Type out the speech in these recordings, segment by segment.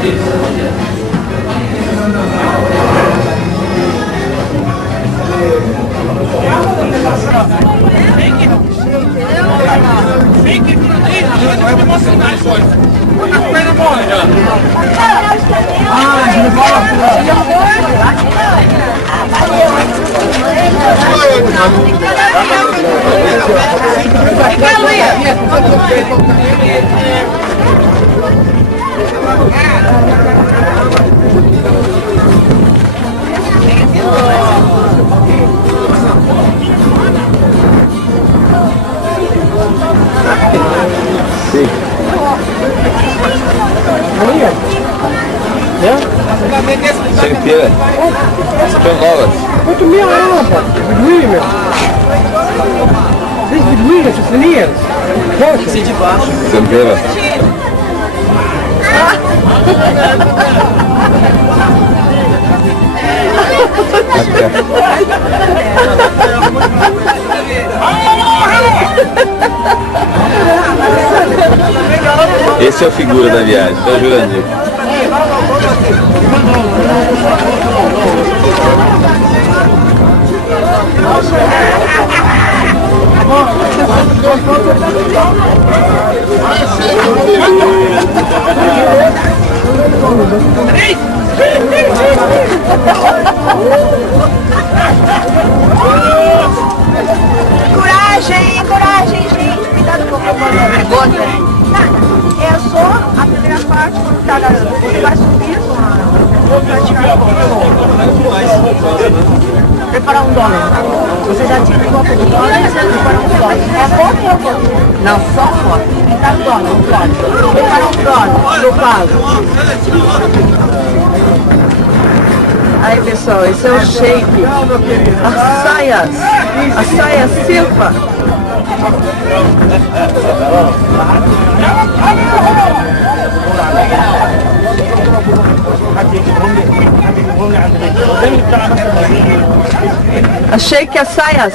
Sí. ¿Ya? Se entiende. $10. ¿Cuánto mío era, pá? Vidluína. Diz vidluína, essas linhas. Poxa. de baixo. Se entiende. Esse é o figura da viagem, tá Jurandir? Coragem, coragem, gente. Cuidado com o pergunta. Nada. É só a primeira parte quando tá nadando. Você vai subir vou praticar preparar $1. Você já tira o copo do dólar e você prepara $1. É foto ou foto? Não, só foto. Tá $1. Prepara $1. Eu pago. Aí pessoal, esse é o shake. A saia silva. A shake as saias.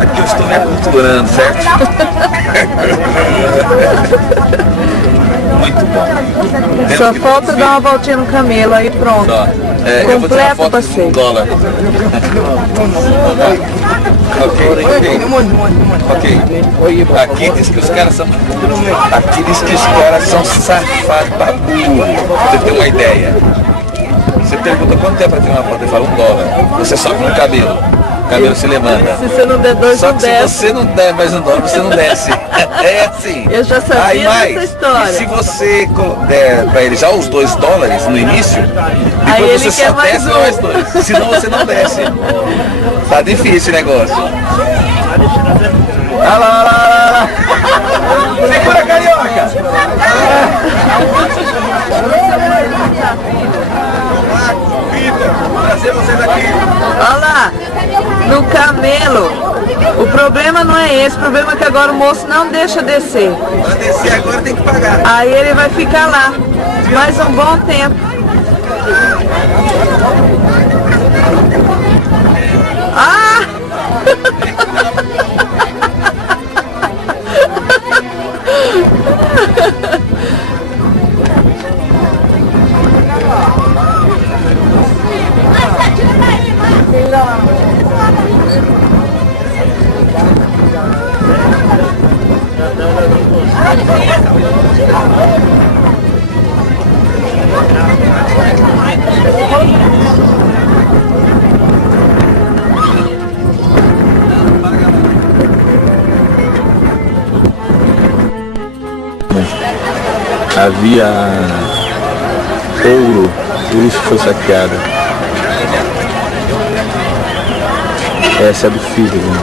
Aqui eu estou me aculturando, certo? Muito bom. Só falta dar uma voltinha no camelo aí pronto. Completo o passeio. $1. Ok. Aqui diz que os caras são. Aqui diz que os caras são safados pra burro. Pra você ter uma ideia. Você pergunta quanto tempo para ter uma foto, ele fala $1. Você sobe no cabelo. O cabelo se levanta. Se você não der dois, só não que desce. se você não der mais $1, você não desce. É assim. Eu já sabia dessa história. E se você der para ele já os $2 no início, aí depois ele você quer só mais desce mais $2. Senão você não desce. Tá difícil o negócio. Olha lá, olha lá, olha lá. Segura, carioca! Trazer vocês aqui. Olha lá, no camelo. O problema não é esse, o problema é que agora o moço não deixa descer. Para descer agora tem que pagar. Aí ele vai ficar lá mais um bom tempo. Ah! Havia ouro, por isso foi saqueada. Essa é do filho, né?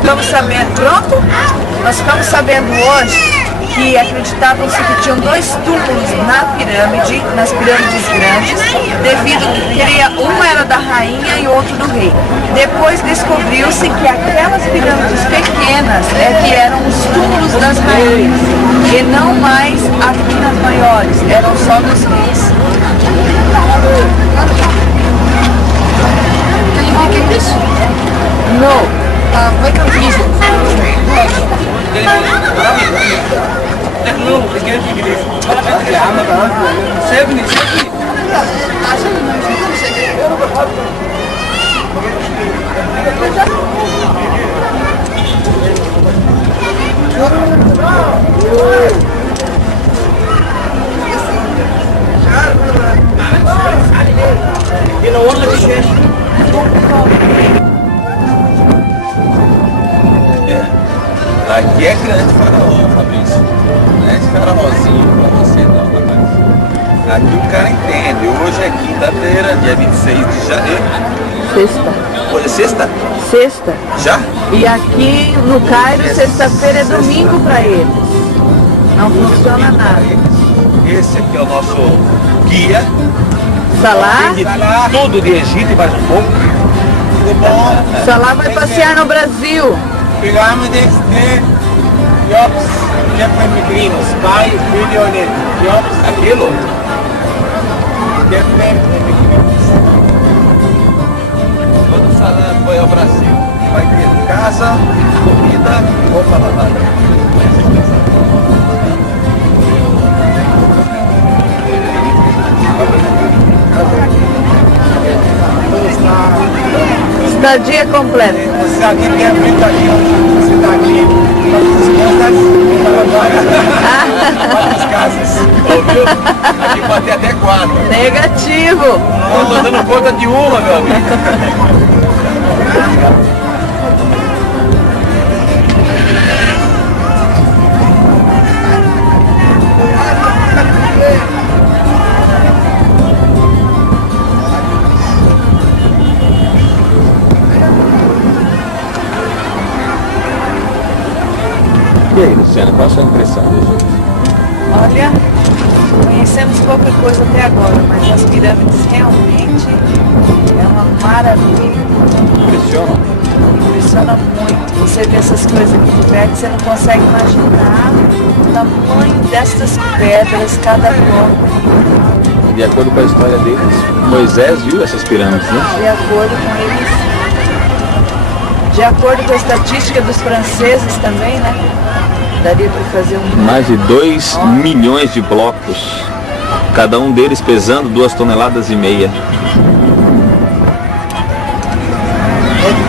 Ficamos sabendo, pronto? Nós ficamos sabendo hoje que acreditavam-se que tinham 2 túmulos nas pirâmides grandes, devido que um era da rainha e outro do rei. Depois descobriu-se que aquelas pirâmides pequenas que eram os túmulos das rainhas, e não mais aqui nas maiores, eram só dos reis. No. Vai confusing. Aqui é grande faraó, Fabrício. Não é esse faraózinho pra você não, rapaz. Aqui o cara entende. Hoje é quinta-feira, dia 26 de janeiro. Sexta. Hoje é sexta? Sexta. Já? E aqui no Cairo, sexta-feira é domingo para eles. Não funciona nada. Esse aqui é o nosso guia. Salah. Entende tudo de Egito e mais um pouco. Tudo bom? Salah vai passear no Brasil. Pirâmides de Cheops, de peregrinos, vai vídeo de Cheops, Aquilo? de peregrinos. Quando o Salah foi ao Brasil, vai ter casa, comida e roupa lavada. Estadia completa. Aqui tem a brincadeira, cidadinha, várias casas. Ouviu? Aqui pode ter até 4. Negativo. Eu tô dando conta de uma, meu amigo. E aí, Luciana, qual a sua impressão disso? Olha, conhecemos pouca coisa até agora, mas as pirâmides realmente é uma maravilha. Impressiona? Impressiona muito. Você vê essas coisas aqui de perto, você não consegue imaginar o tamanho dessas pedras, cada bloco. De acordo com a história deles, Moisés viu essas pirâmides, né? De acordo com eles, de acordo com a estatística dos franceses também, né? Daria para fazer Mais de 2 milhões de blocos, cada um deles pesando 2,5 toneladas. É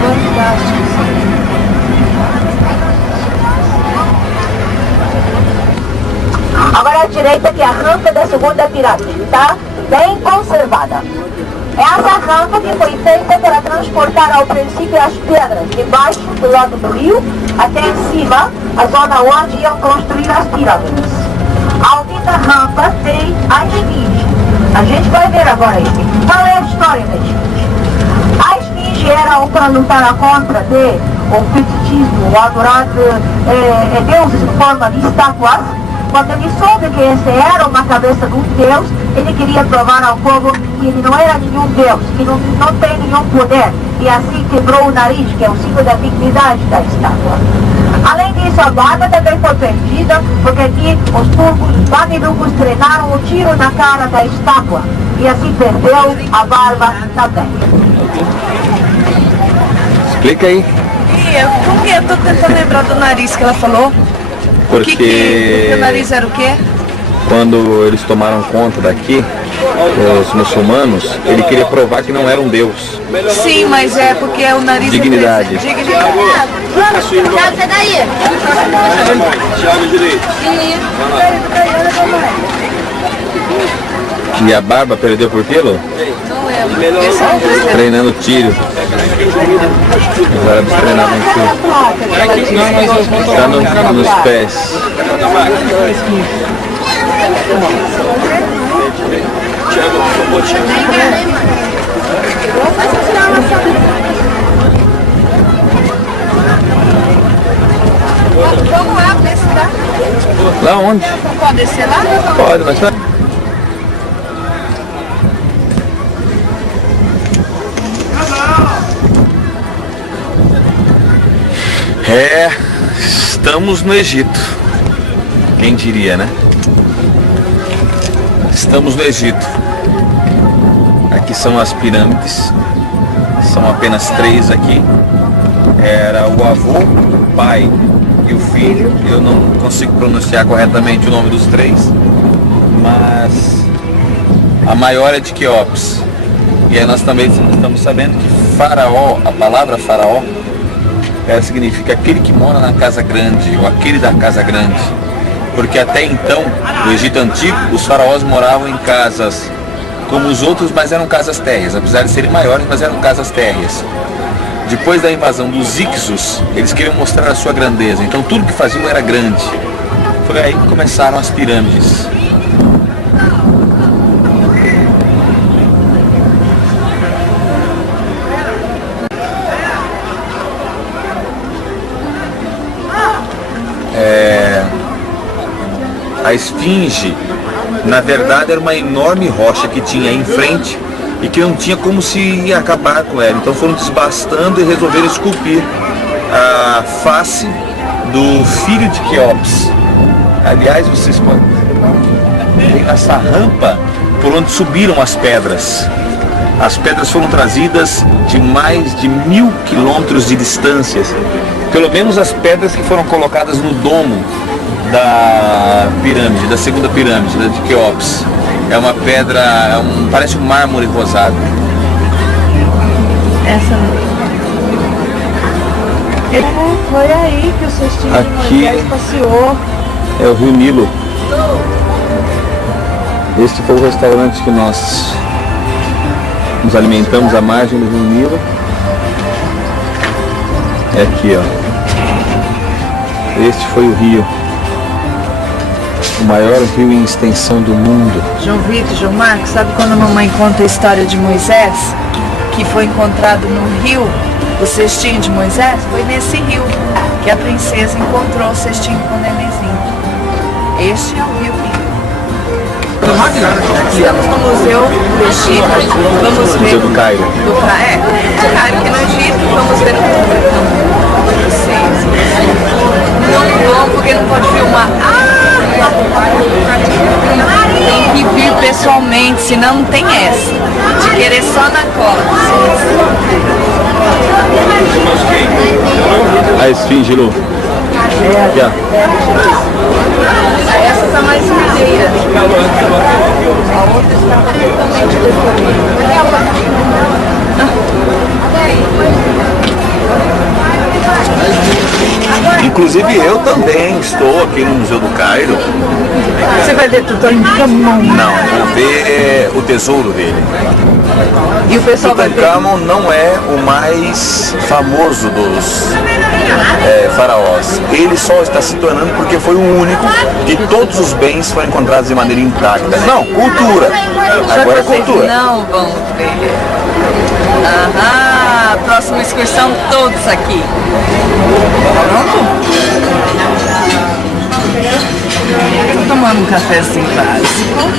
fantástico. Agora à direita aqui a rampa da segunda pirâmide, tá? Bem conservada. Essa rampa que foi feita para transportar ao princípio as pedras de baixo do lado do rio até em cima, a zona onde iam construir as pirâmides. Ao fim da rampa tem a esfinge. A gente vai ver agora isso. Qual é a história da esfinge? A esfinge era para lutar contra o fetitismo, o adorar deuses em forma de estátuas. Quando ele soube que essa era uma cabeça de um deus, ele queria provar ao povo que ele não era nenhum deus, que não tem nenhum poder. E assim quebrou o nariz, que é o símbolo da dignidade da estátua. Além disso, a barba também foi perdida, porque aqui os turcos, os mamelucos, treinaram o tiro na cara da estátua. E assim perdeu a barba também. Explica aí. Como que eu tô tentando lembrar do nariz que ela falou? Porque o nariz era o quê? quando eles tomaram conta daqui, os muçulmanos, ele queria provar que não era um deus. Sim, mas é porque o nariz... Dignidade. Sai daí! E a barba perdeu por quilo? Não lembro. Treinando tiro. Os árabes treinavam tiro. Tá nos pés. Vamos lá, ver se dá. Lá onde? Pode descer lá? Pode, mas tá. Estamos no Egito. Quem diria, né? Estamos no Egito. Aqui são as pirâmides. São apenas 3 aqui. Era o avô, o pai e o filho. Eu não consigo pronunciar corretamente o nome dos 3. Mas a maior é de Quéops. E aí nós também estamos sabendo que faraó, a palavra faraó, ela significa aquele que mora na casa grande, ou aquele da casa grande. Porque até então, no Egito Antigo, os faraós moravam em casas como os outros, mas eram casas térreas. Apesar de serem maiores, mas eram casas térreas. Depois da invasão dos Ixos, eles queriam mostrar a sua grandeza. Então tudo que faziam era grande. Foi aí que começaram as pirâmides. A esfinge, na verdade, era uma enorme rocha que tinha em frente e que não tinha como se acabar com ela. Então foram desbastando e resolveram esculpir a face do filho de Quéops. Aliás, vocês podem ver essa rampa por onde subiram as pedras. As pedras foram trazidas de mais de 1000 quilômetros de distâncias. Pelo menos as pedras que foram colocadas no domo da pirâmide, da segunda pirâmide, da de Quéops. É uma pedra, parece um mármore rosado. Essa foi aí que o cestinho de Moisés passeou. É o Rio Nilo. Este foi o restaurante que nós nos alimentamos à margem do Rio Nilo. É aqui, ó. Este foi o rio. O maior rio em extensão do mundo. João Vitor, João Marcos, sabe quando a mamãe conta a história de Moisés? Que foi encontrado no rio, o cestinho de Moisés? Foi nesse rio que a princesa encontrou o cestinho com o nenenzinho. Este é o rio Nilo. Estamos no Museu do Egito. Vamos ver. Museu do Cairo. Do Cairo, aqui no Egito. Vamos ver não vão, porque não pode filmar. Tem que vir pessoalmente, senão não tem essa. De querer só na cola. A esfinge, Lu. Aqui, ó. Essa está mais inteira. A outra está completamente deformada. Inclusive eu também estou aqui no Museu do Cairo. Você vai ver Tutankhamon? Não, vou ver o tesouro dele. E o pessoal vai ver? Tutankhamon não é o mais famoso dos faraós. Ele só está se tornando porque foi o único que todos os bens foram encontrados de maneira intacta. Não, cultura. Agora é cultura. Não vão ver. Próxima excursão, todos aqui. Pronto? Estou tomando um cafezinho básico.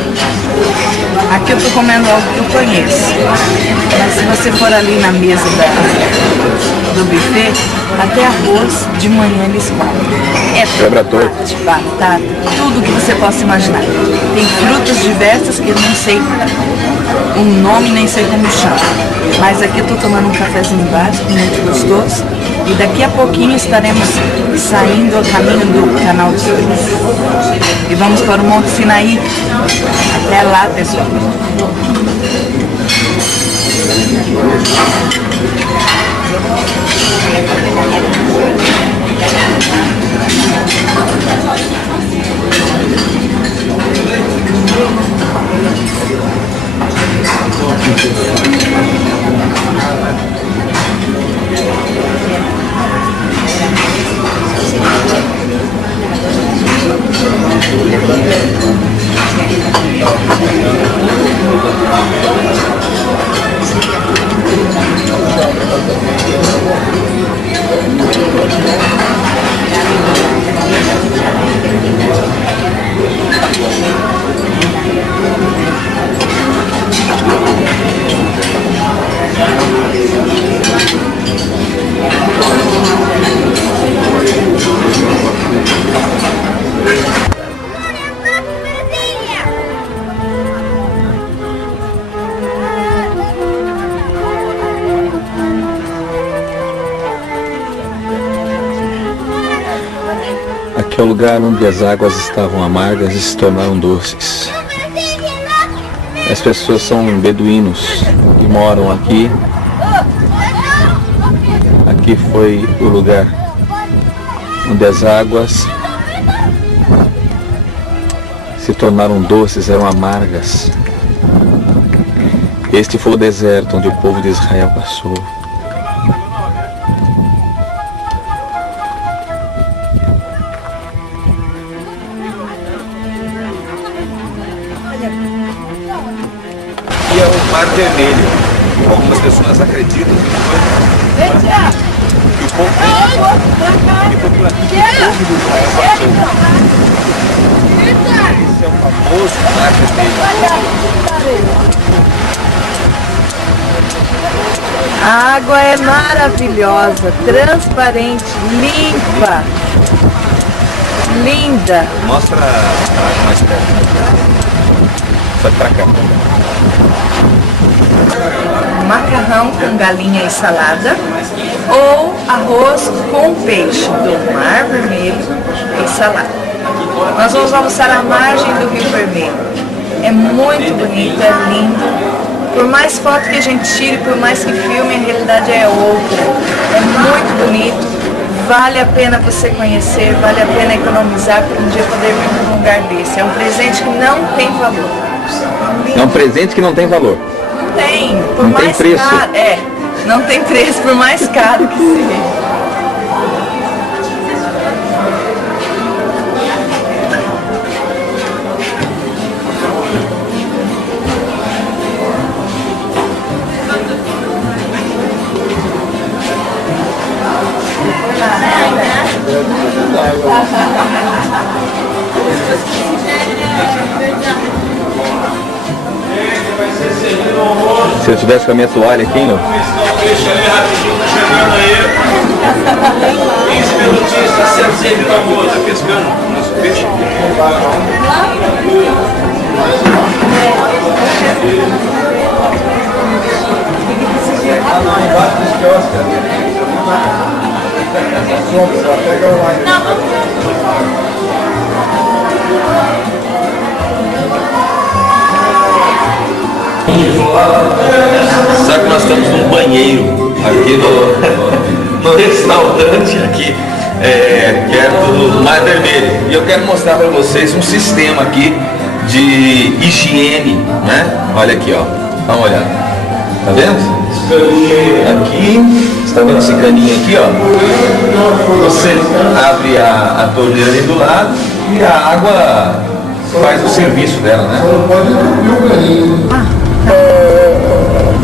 Aqui eu estou comendo algo que eu conheço. Mas se você for ali na mesa do buffet, até arroz de manhã eles comem. É tomate, batata, tudo que você possa imaginar. Tem frutas diversas que eu não sei o nome, nem sei como chama. Mas aqui eu estou tomando um cafezinho básico, muito gostoso. E daqui a pouquinho estaremos saindo ao caminho do Canal de Suez. E vamos para o Monte Sinaí. Até lá, pessoal. Aqui é o lugar onde as águas estavam amargas e se tornaram doces. As pessoas são beduínos que moram aqui. Aqui foi o lugar onde as águas se tornaram doces, eram amargas. Este foi o deserto onde o povo de Israel passou. E é o Mar Vermelho. Algumas pessoas acreditam que o povo do Israel passou. Esse é o famoso Mar Vermelho. A água é maravilhosa, transparente, limpa, linda. Mostra a água mais perto. Sai pra cá. Macarrão com galinha e salada ou arroz com peixe do Mar Vermelho e salada. Nós vamos almoçar à margem do Rio Vermelho. É muito bonito, é lindo. Por mais foto que a gente tire, por mais que filme, a realidade é outra. É muito bonito, vale a pena você conhecer, vale a pena economizar para um dia poder vir para um lugar desse. É um presente que não tem valor. É um presente que não tem valor. Não tem, por não mais tem preço. Caro, não tem preço, por mais caro que seja. Se eu tivesse com a minha toalha aqui, não? Deixa ali rapidinho, tá chegando aí. 15 minutinhos, tá sendo sempre pra boa, tá pescando nosso peixe. Não, embaixo dos quiosques. Pega o lá. Sabe que nós estamos num banheiro aqui no restaurante aqui, que é do Mar Vermelho. E eu quero mostrar para vocês um sistema aqui de higiene, né? Olha aqui, ó. Dá uma olhada. Tá vendo? Aqui, você tá vendo esse caninho aqui, ó? Você abre a torneira ali do lado e a água faz o serviço dela, né?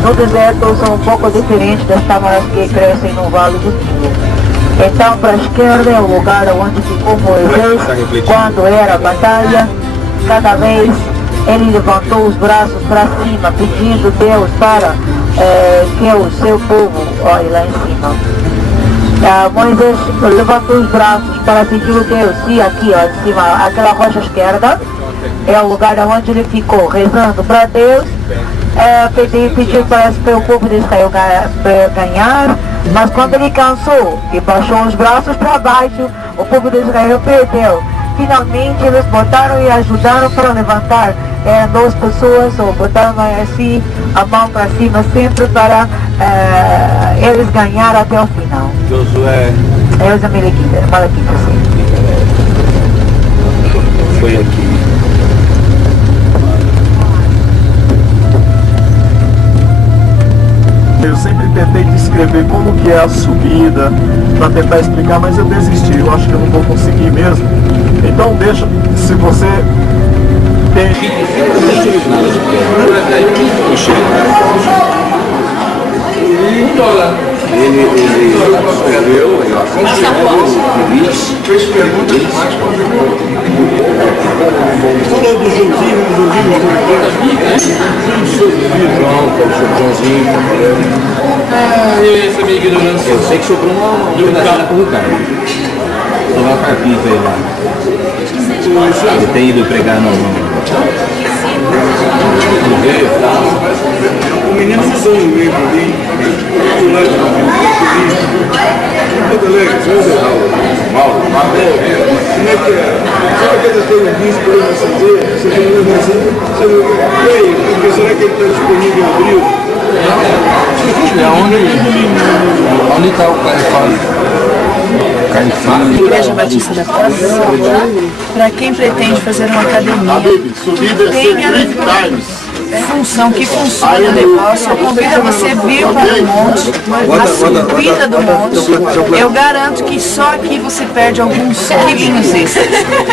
No deserto são um pouco diferentes das tâmaras que crescem no Vale do Rio. Então, para a esquerda é o lugar onde ficou Moisés quando era a batalha. Cada vez ele levantou os braços para cima, pedindo Deus para que o seu povo, olhe lá em cima. Moisés levantou os braços para pedir a Deus, e aqui, ó, em cima, aquela rocha esquerda, é o lugar onde ele ficou rezando para Deus, pediu para o povo de Israel ganhar, mas quando ele cansou e baixou os braços para baixo, o povo de Israel perdeu. Finalmente eles botaram e ajudaram para levantar 2 pessoas, ou botaram assim a mão para cima, sempre para eles ganharem até o final. Josué. É os Amalequitas, sim. Foi aqui. Eu sempre tentei descrever como que é a subida, para tentar explicar, mas eu desisti, eu acho que eu não vou conseguir mesmo. Então deixa, se você tem... Ele escreveu, fez perguntas demais. Falou do Joãozinho, Joãozinho. essa minha ignorância. Eu sei que sobrou uma pedacinho com o Ricardo. Sobrou uma carpinha aí lá. Ele tem ido pregar no veio e tal. O menino se sonha no livro ali. Mauro, Como é que é? Sabe que ele tem um disco aí na CD? Você tem um desenho, você não... E aí, porque será que ele está disponível em abril? Onde está o Caifás? Igreja Batista da Paz, para quem pretende fazer uma academia, tenha função que funciona o negócio, eu convido você vir para o monte, a subida do monte. Eu garanto que só aqui você perde alguns quilinhos extras.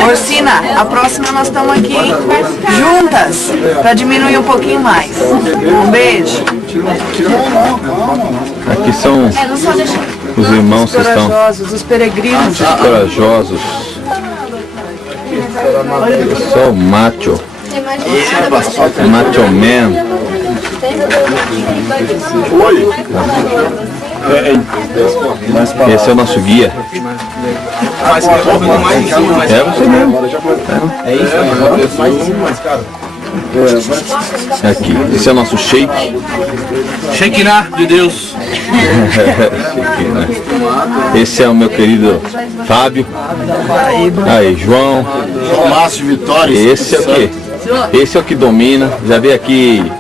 Orsina, a próxima nós estamos aqui juntas para diminuir um pouquinho mais. Um beijo. Aqui são os irmãos que estão corajosos, os peregrinos. corajosos. Só o macho. Macho man. Esse é o nosso guia. É você mesmo. Aqui, esse é o nosso shake. Shekinah de Deus. Esse é o meu querido Fábio. Aí, João. Márcio Vitória. Esse é o que? Esse é o que domina. Já veio aqui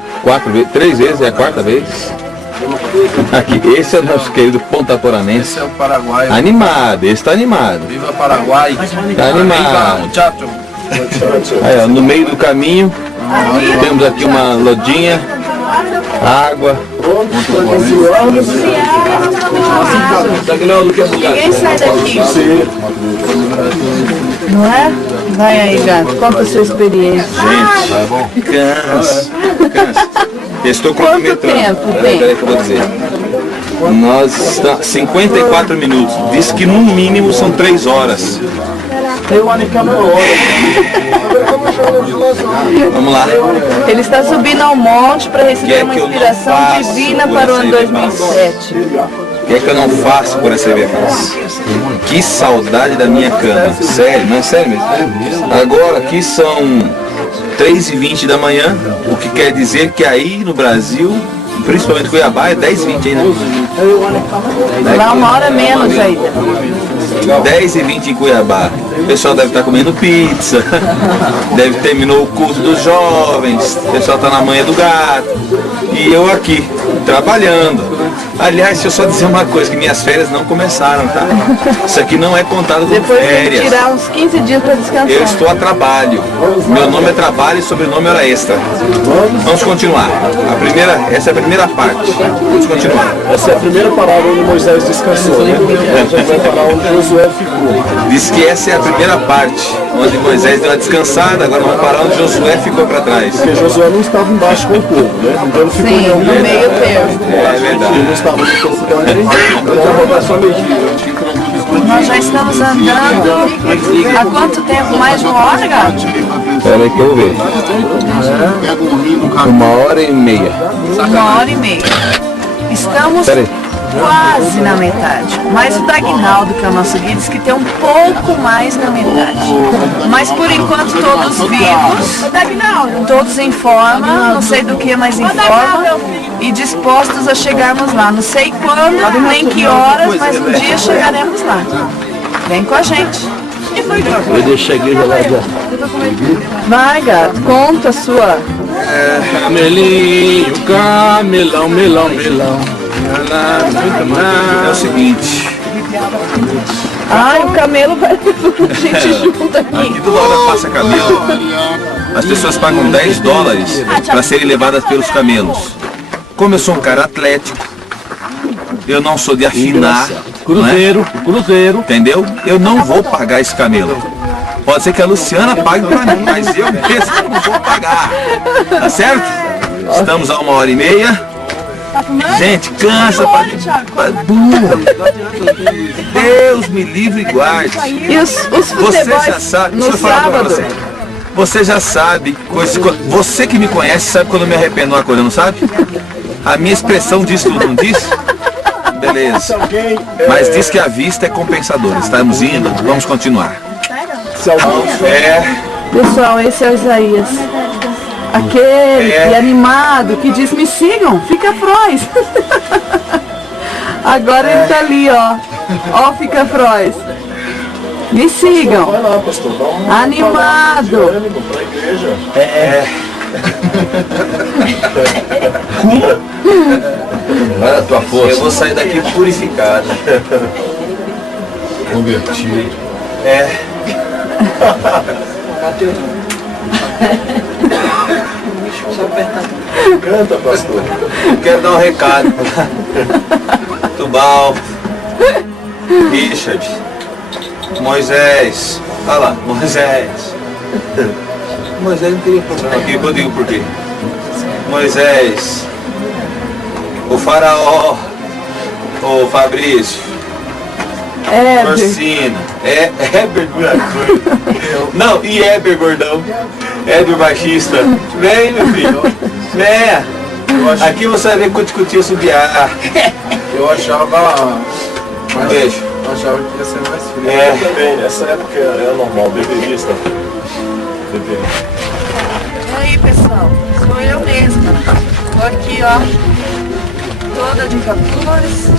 3 vezes, é a 4ª vez. Aqui, esse é o nosso querido pontaporanense. Esse é o Paraguai. Animado, esse tá animado. Viva Paraguai. Tá animado. Muchacho. Aí, ó, no meio do caminho temos aqui uma lodinha, água. Ninguém sai daqui. Não é? Vai aí, gato. Conta a sua experiência. Gente, cansa. Estou Quanto cronometrando. tempo Peraí tem? que eu vou dizer. Nós estamos 54 minutos. Diz que no mínimo são 3 horas. Vamos lá. Ele está subindo ao monte para receber Que uma que eu não inspiração faço divina por para o essa ano evangelização? 2007. O que é que eu não faço por essa vez? Que saudade da minha cama. Sério, não é sério mesmo? Agora aqui são 3h20 da manhã, o que quer dizer que aí no Brasil, principalmente Cuiabá, é 10h20 ainda. Lá 1h menos ainda. 10h20 em Cuiabá. O pessoal deve estar comendo pizza, terminou o culto dos jovens, o pessoal está na manha do gato. E eu aqui, trabalhando. Aliás, deixa eu só dizer uma coisa, que minhas férias não começaram, tá? Isso aqui não é contado como Depois tem que férias. tirar uns 15 dias para descansar. Eu estou a trabalho. Meu nome é trabalho e sobrenome é hora extra. Vamos continuar. Essa é a primeira parte. Vamos continuar. Essa é a primeira parábola onde Moisés descansou, né? Já vai falar onde Josué ficou. Diz que essa é a primeira parte, onde Moisés deu uma descansada, agora vamos parar onde Josué ficou para trás. Porque Josué não estava embaixo com o povo, né? Então ele ficou Sim, em algum no meio termo. É verdade. Ele não estava no cidade. Então vou dar só meio. Nós já estamos andando há quanto tempo? Mais de 1 hora, gato? Espera aí que eu vou ver. 1h30. 1h30. Estamos Espera aí. quase na metade. Mas o Dagnaldo, que é o nosso guia, diz que tem um pouco mais na metade. Mas por enquanto todos vivos, todos em forma, não sei do que, mas em forma, e dispostos a chegarmos lá. Não sei quando, nem que horas, mas um dia chegaremos lá. Vem com a gente. Eu deixei a igreja lá já. Vai, gato, conta a sua. Camelinho, camelão, melão, melão. É o seguinte, Ai, o camelo vai a gente junto aqui. aqui toda hora passa camelo. As pessoas pagam $10 para serem levadas pelos camelos. Como eu sou um cara atlético, eu não sou de afinar, Cruzeiro, cruzeiro. entendeu? Eu não vou pagar esse camelo. Pode ser que a Luciana pague para mim, mas eu mesmo não vou pagar. Tá certo? Estamos a 1h30. Gente, cansa Deus me livre e guarde. E os Você futebols já sabe, no deixa eu falar pra sábado? você. Você já sabe, você que me conhece sabe quando eu me arrependo de uma coisa, não sabe? A minha expressão diz tudo, não diz? Beleza. Mas diz que a vista é compensadora. Estamos indo, vamos continuar. Pessoal, esse é o Isaías. Aquele animado que diz, me sigam, fica Frois. Agora ele tá ali, ó. Ó, fica Frois. Me sigam. Vai lá, pastor. Dá um Animado. ânimo pra igreja. Olha a tua força. Eu vou sair daqui purificado. Convertido. Canta, pastor. Quero dar um recado. Tubal, Richard, Moisés. Olha lá, Moisés. Moisés não teria problema aqui, eu digo por quê. Moisés, o faraó, o Fabrício, Orsino, Heber não, e Heber gordão, Heber baixista. Vem, meu filho, venha. Aqui você vai ver cuti-cuti subiar. Eu achava. Um beijo. Eu achava que ia ser mais frio. Também, nessa época é normal, deveria estar. Deveria. E aí, pessoal, sou eu mesma. Tô aqui, ó, toda de capuz.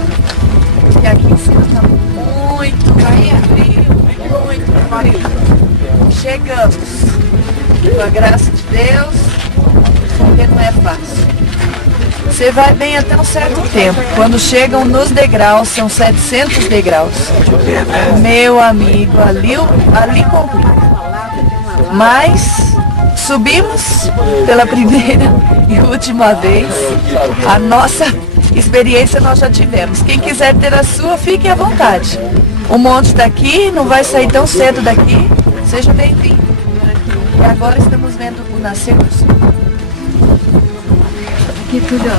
E aqui em cima tá muito frio. Chegamos. Com a graça de Deus, porque não é fácil. Você vai bem até um certo tempo. Quando chegam nos degraus, são 700 degraus. Meu amigo, ali complica. Mas subimos pela primeira e última vez. A nossa experiência nós já tivemos. Quem quiser ter a sua, fique à vontade. O monte está aqui, não vai sair tão cedo daqui. Seja bem-vindo. E agora estamos vendo o nascer do sol. Aqui tudo.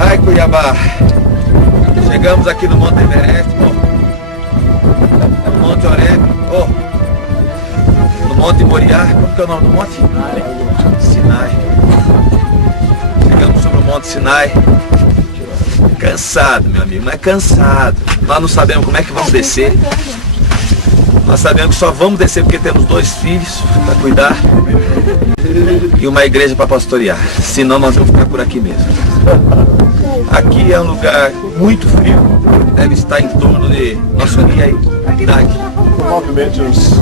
Ai, Cuiabá. Chegamos aqui no Monte Everest, no Monte Horeb, no Monte Moriá. Como que é o nome do monte? Sinai. Chegamos sobre o Monte Sinai. Cansado, meu amigo, mas cansado. Nós não sabemos como é que vamos descer. Nós sabemos que só vamos descer porque temos 2 filhos para cuidar e uma igreja para pastorear. Senão nós vamos ficar por aqui mesmo. Aqui é um lugar muito frio. Deve estar em torno de... Nossa, e aí? Provavelmente uns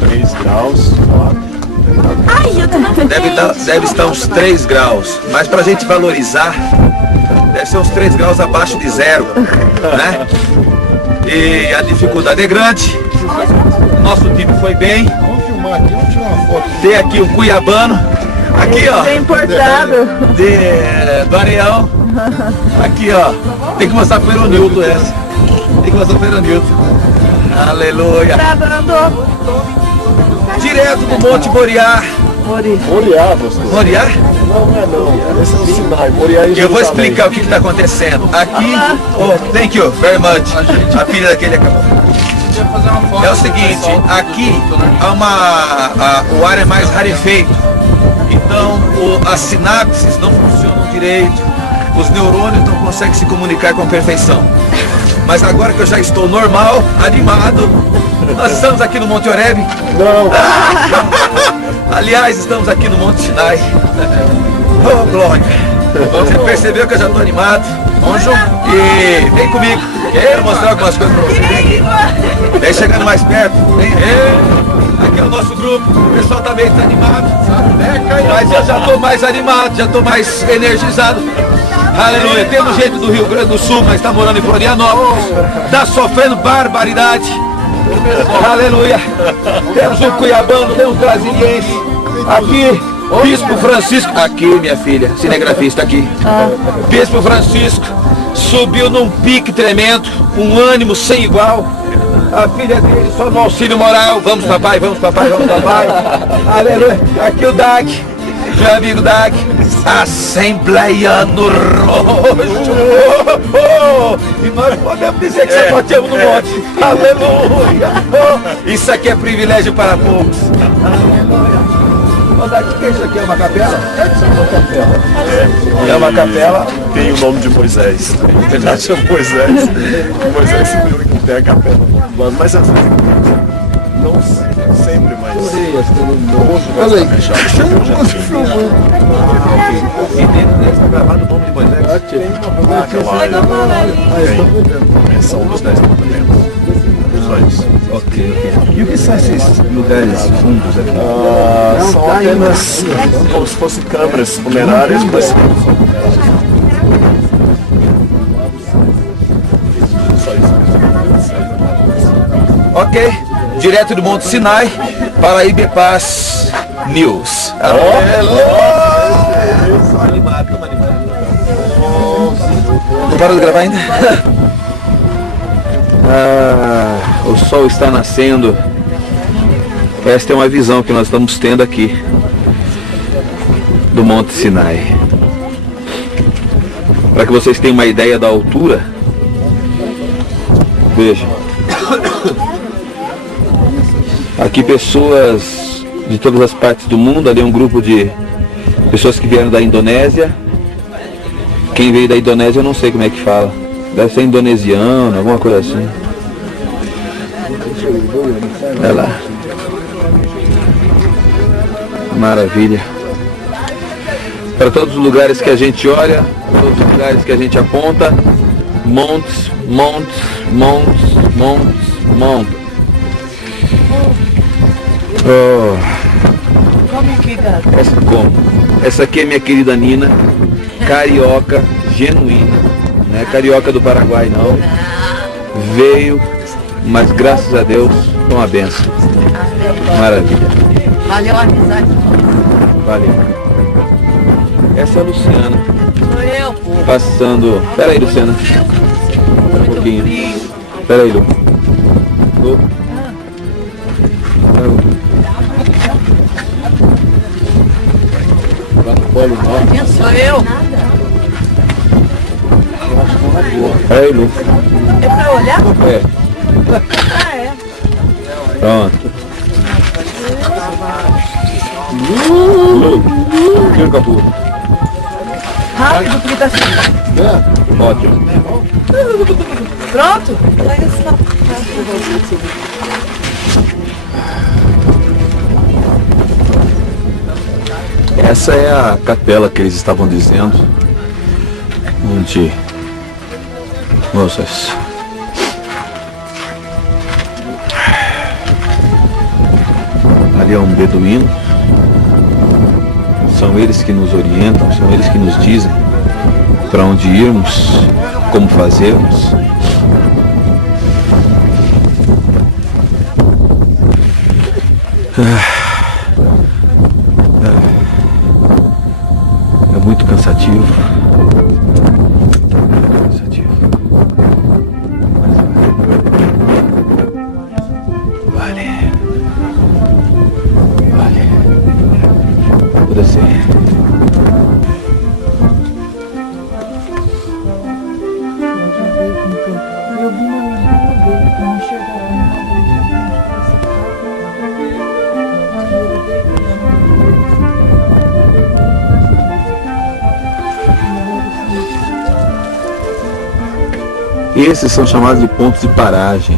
3 graus, 4. Deve estar uns 3 graus. Mas para a gente valorizar, deve ser uns 3 graus abaixo de zero, né? E a dificuldade é grande. Nosso time foi bem. Vamos filmar aqui, vamos tirar uma foto. Tem aqui o cuiabano. Aqui, ó. Bem importado. Do Areão. Aqui, ó. Tem que mostrar para o Nilton essa. Tem que mostrar para o Nilton. Aleluia. Gravando. Direto do Monte Moriá. Moriá, pastor. Moriá? Não é não. Esse é o Sinai. Moriá é Eu vou Jerusalém. explicar o que está acontecendo. Aqui, thank you very much. A filha daquele acabou. É o seguinte, aqui o ar é mais rarefeito. Então as sinapses não funcionam direito. Os neurônios não conseguem se comunicar com perfeição. Mas agora que eu já estou normal, animado, nós estamos aqui no Monte Horeb. Não. Aliás, estamos aqui no Monte Sinai. Oh, glória. Você percebeu que eu já estou animado? Vamos junto. E vem comigo. Quero mostrar algumas coisas para você. Vem aqui. Vem chegando mais perto. Vem. Aqui é o nosso grupo. O pessoal tá meio desanimado. Mas eu já estou mais animado, já estou mais energizado. Aleluia. Temos gente do Rio Grande do Sul, mas está morando em Florianópolis. Está sofrendo barbaridade. Aleluia. Temos um cuiabano, temos um brasiliense. Aqui, Bispo Francisco. Aqui, minha filha, cinegrafista aqui. Bispo Francisco subiu num pique tremendo, um ânimo sem igual. A filha dele só no auxílio moral. Vamos, papai, vamos, papai, vamos, papai. Aleluia. Aqui o Dag, meu amigo Dag. Assembleiano Roxo. E nós podemos dizer que sapateamos no monte. Aleluia. Isso aqui é privilégio para poucos. Aleluia. O que é isso aqui? É uma capela? É uma capela. Tem o nome de Moisés. Já chama Moisés. Moisés subiu aqui tem a capela. Mas às vezes não sempre, mas hoje está fechado. E dentro dessa está gravado o nome de Moisés. São dos 10 mandamentos. Só isso. Ok. E o que são esses lugares fundos aqui? São apenas como se fossem câmeras funerárias para Ok. Direto do Monte Sinai, Paraíba Paz News. Não parou de gravar ainda? O sol está nascendo. Esta é uma visão que nós estamos tendo aqui do Monte Sinai. Para que vocês tenham uma ideia da altura, veja. Aqui pessoas de todas as partes do mundo, ali é um grupo de pessoas que vieram da Indonésia. Quem veio da Indonésia eu não sei como é que fala. Deve ser indonesiano, alguma coisa assim. Olha lá. Maravilha. Para todos os lugares que a gente olha, todos os lugares que a gente aponta, montes, montes, montes, montes, montes. Oh. Essa aqui é minha querida Nina, carioca genuína, não é carioca do Paraguai não. Veio, mas graças a Deus foi uma benção. Maravilha. Valeu a amizade. Valeu. Essa é a Luciana. Sou eu, pô. Passando. Pera aí, Luciana. Um pouquinho. Pera aí, Lu. Lu. Quem sou eu? Pera aí, Lu. É pra olhar? É. Ah, é. Pronto. Lu. Tira o capô. Rápido, porque tá assim. Ótimo. Pronto? Essa é a capela que eles estavam dizendo, onde, moças, ali é um beduíno, são eles que nos orientam, são eles que nos dizem para onde irmos, como fazermos. É muito cansativo. Vale. Vou descer. Esses são chamados de pontos de paragem,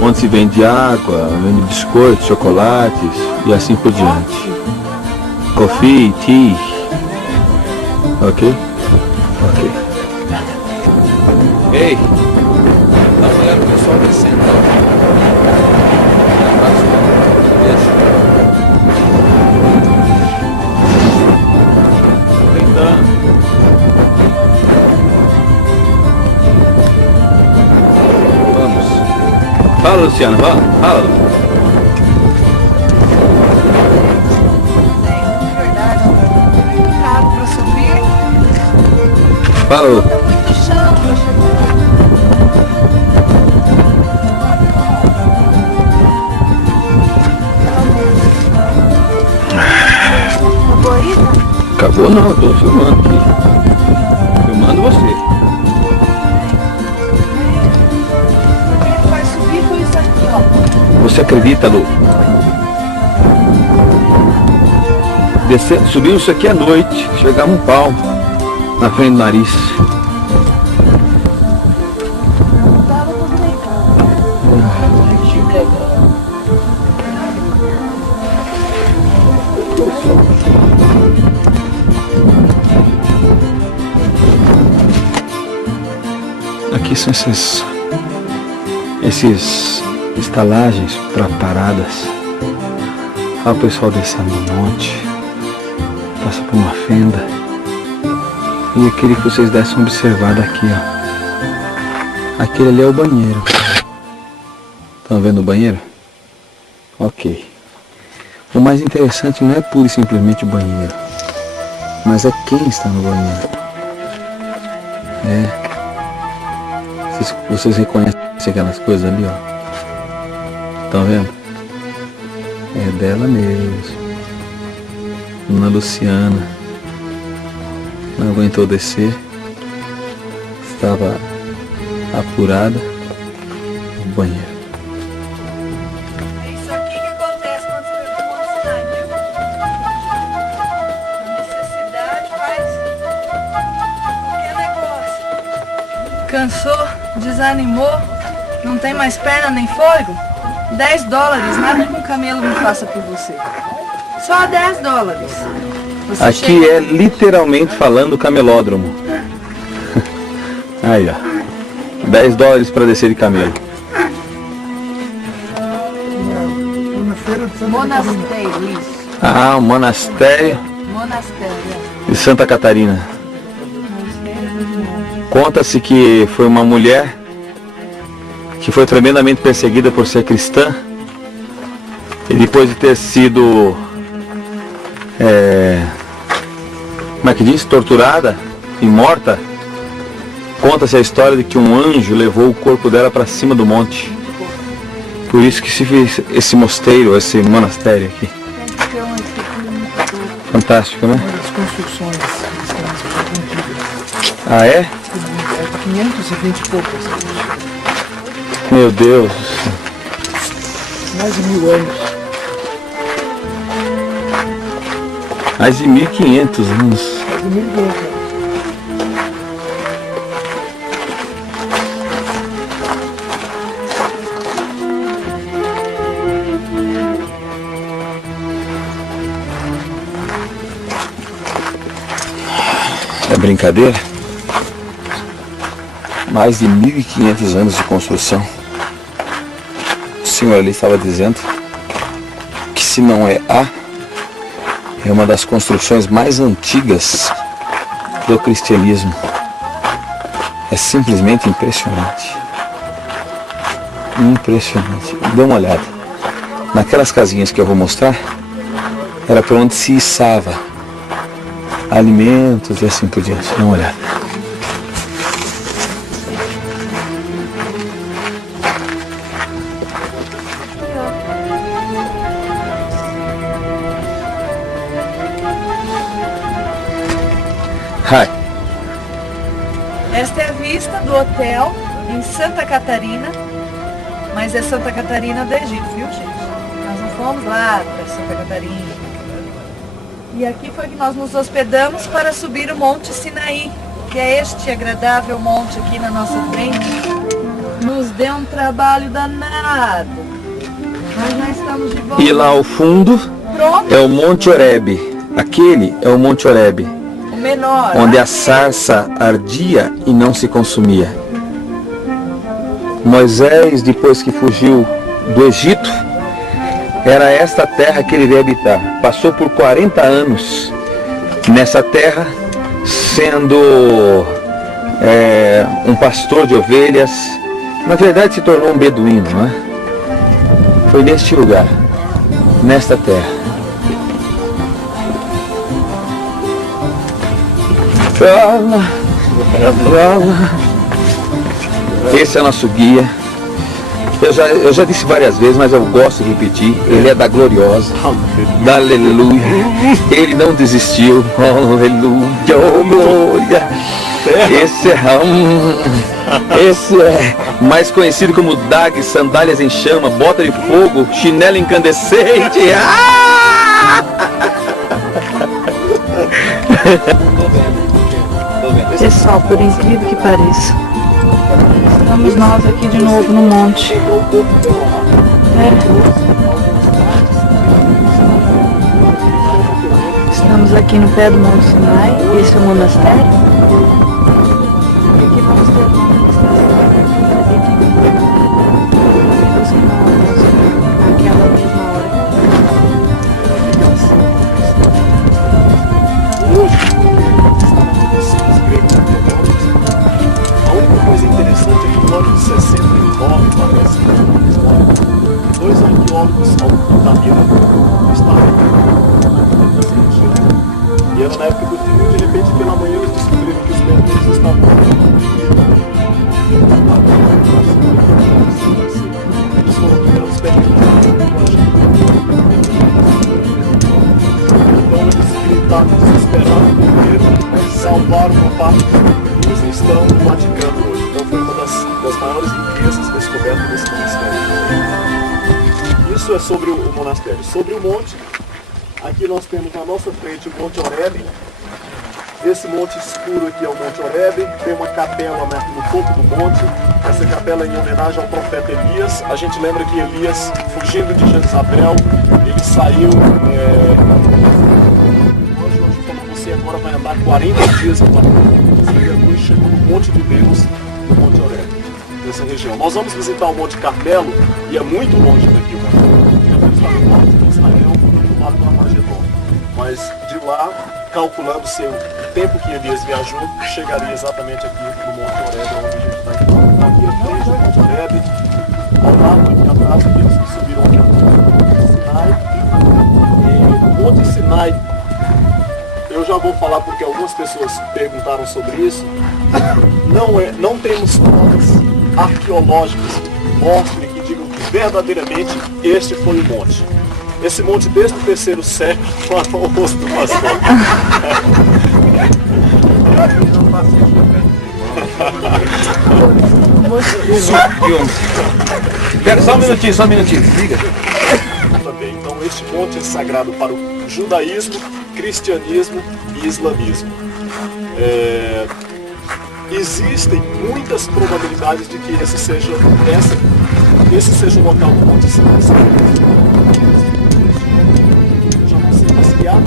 onde se vende água, vende biscoitos, chocolates e assim por diante. Coffee, tea. Ok? Ok. Ei! Dá uma olhada no pessoal descendo. Tô tentando. Fala, Luciano, fala. Carro pra subir. Fala, Lu. Acabou não, eu tô filmando aqui. Filmando você. Você acredita, Lu? Subimos isso aqui à noite, chegava um pau na frente do nariz. são esses estalagens paradas. Olha o pessoal descendo do monte, passa por uma fenda. E eu queria que vocês dessem uma observada aqui, ó. Aquele ali é o banheiro. Estão vendo o banheiro? Ok. O mais interessante não é pura e simplesmente o banheiro, mas é quem está no banheiro. Vocês reconhecem aquelas coisas ali, ó? Estão vendo? É dela mesmo. Dona Luciana não aguentou descer, estava apurada no banheiro. É isso aqui que acontece quando você vai pro Monte Sinai, viu? A necessidade faz qualquer negócio. Cansou, desanimou, não tem mais perna nem fôlego? $10, nada que um camelo não faça por você. Só $10. Você aqui chega... é literalmente falando camelódromo. Aí, ó. $10 para descer de camelo. Monastério, isso. Ah, o monastério Monastério. de Santa Catarina. Conta-se que foi uma mulher que foi tremendamente perseguida por ser cristã, e depois de ter sido como é que diz? Torturada e morta, conta-se a história de que um anjo levou o corpo dela para cima do monte. Por isso que se fez esse mosteiro, esse monastério aqui. Fantástico, né? As construções Ah, é? 520 e poucos. Meu Deus. Mais de 1000 anos. Mais de 1500 anos. Mais de 1500 anos. É brincadeira? Mais de 1500 anos de construção. O senhor ali estava dizendo que se não é é uma das construções mais antigas do cristianismo. É simplesmente impressionante. Impressionante. Dê uma olhada. Naquelas casinhas que eu vou mostrar, era para onde se içava alimentos e assim por diante. Dê uma olhada. Hi. Esta é a vista do hotel em Santa Catarina, mas é Santa Catarina do Egito, viu, gente? Nós não fomos lá para Santa Catarina. E aqui foi que nós nos hospedamos para subir o Monte Sinaí, que é este agradável monte aqui na nossa frente. Nos deu um trabalho danado. Nós já estamos de volta. E lá ao fundo Pronto. é o Monte Horebe. Aquele é o Monte Horebe, O menor. onde a sarça ardia e não se consumia. Moisés, depois que fugiu do Egito, era esta terra que ele veio habitar. Passou por 40 anos nessa terra, sendo um pastor de ovelhas. Na verdade se tornou um beduíno, não é? Foi neste lugar, nesta terra. Esse é nosso guia. Eu já disse várias vezes, mas eu gosto de repetir. Ele é da gloriosa, da aleluia. Ele não desistiu. Aleluia, oh glória. Esse é mais conhecido como Dag, sandálias em chama, bota de fogo, chinelo incandescente. Pessoal, por incrível que pareça, estamos nós aqui de novo no monte. Estamos aqui no pé do Monte Sinai. Esse é o monastério. E aqui vamos ter uma manifestação. arqueólogos ao longo do caminho estavam nessa região. E era na época do frio, de repente pela manhã eles descobriram que os templos estavam eles foram pelos perto. Então eles gritaram desesperados primeiro, mas salvaram uma parte dos que estão no Vaticano hoje. Então foi uma das maiores riquezas descobertas desse monastério. Isso é sobre o monastério. Sobre o monte, aqui nós temos na nossa frente o Monte Horebe. Esse monte escuro aqui é o Monte Horebe. Tem uma capela no topo do monte. Essa capela é em homenagem ao profeta Elias. A gente lembra que Elias, fugindo de Jezabel, ele saiu... Hoje como você agora vai andar 40 dias no Vaticano e chegou no Monte de Deus, no Monte Horebe, nessa região. Nós vamos visitar o Monte Carmelo e é muito longe daqui o Carmelo. O Carmelo está no norte de Israel, do lado do Armagedon. Mas de lá, calculando-se o tempo que Elias viajou, chegaria exatamente aqui no Monte Horebe, onde a gente está. Aqui à frente do Monte Horebe, ao lado aqui atrás, aqueles que subiram aqui no Monte Sinai. E no Monte Sinai, eu já vou falar porque algumas pessoas perguntaram sobre isso. Não temos provas arqueológicas que mostrem, que digam que verdadeiramente este foi o monte. Esse monte desde o 3º século foi o rosto do pastor. Pera, só um minutinho, liga. Então este monte é sagrado para o judaísmo, cristianismo e islamismo. Existem muitas probabilidades de que esse seja o local do Monte Sinai. Já não sei, mas que há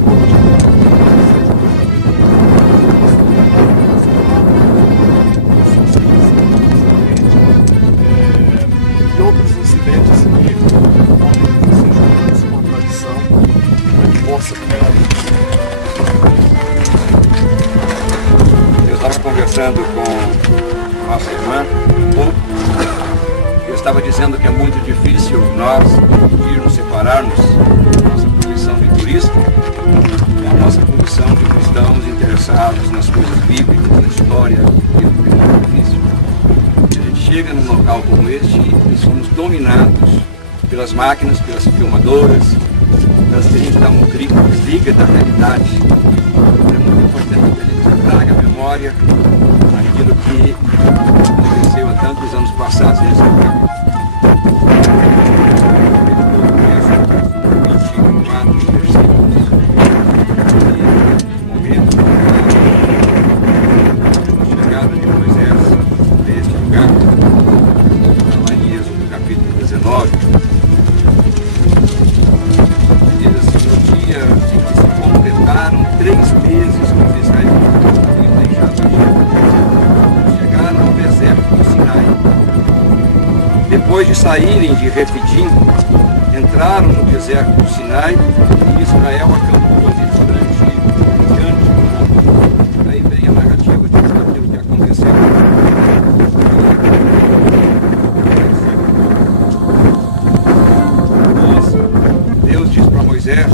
e outros incidentes que sejam uma tradição que possa Eu estava conversando com nossa irmã um pouco. Eu estava dizendo que é muito difícil nós nos separarmos da nossa condição de turista e a nossa condição de cristãos interessados nas coisas bíblicas, na história bíblica. É muito difícil. A gente chega num local como este e somos dominados pelas máquinas, pelas filmadoras, elas que a gente dá um clique, desliga da realidade. É muito importante que a gente traga a memória aquilo que aconteceu há tantos anos passados nesse lugar. Depois de saírem de Refidim, entraram no deserto do Sinai e Israel acampou ali durante. Aí vem a narrativa de tudo aquilo que aconteceu. Deus diz para Moisés: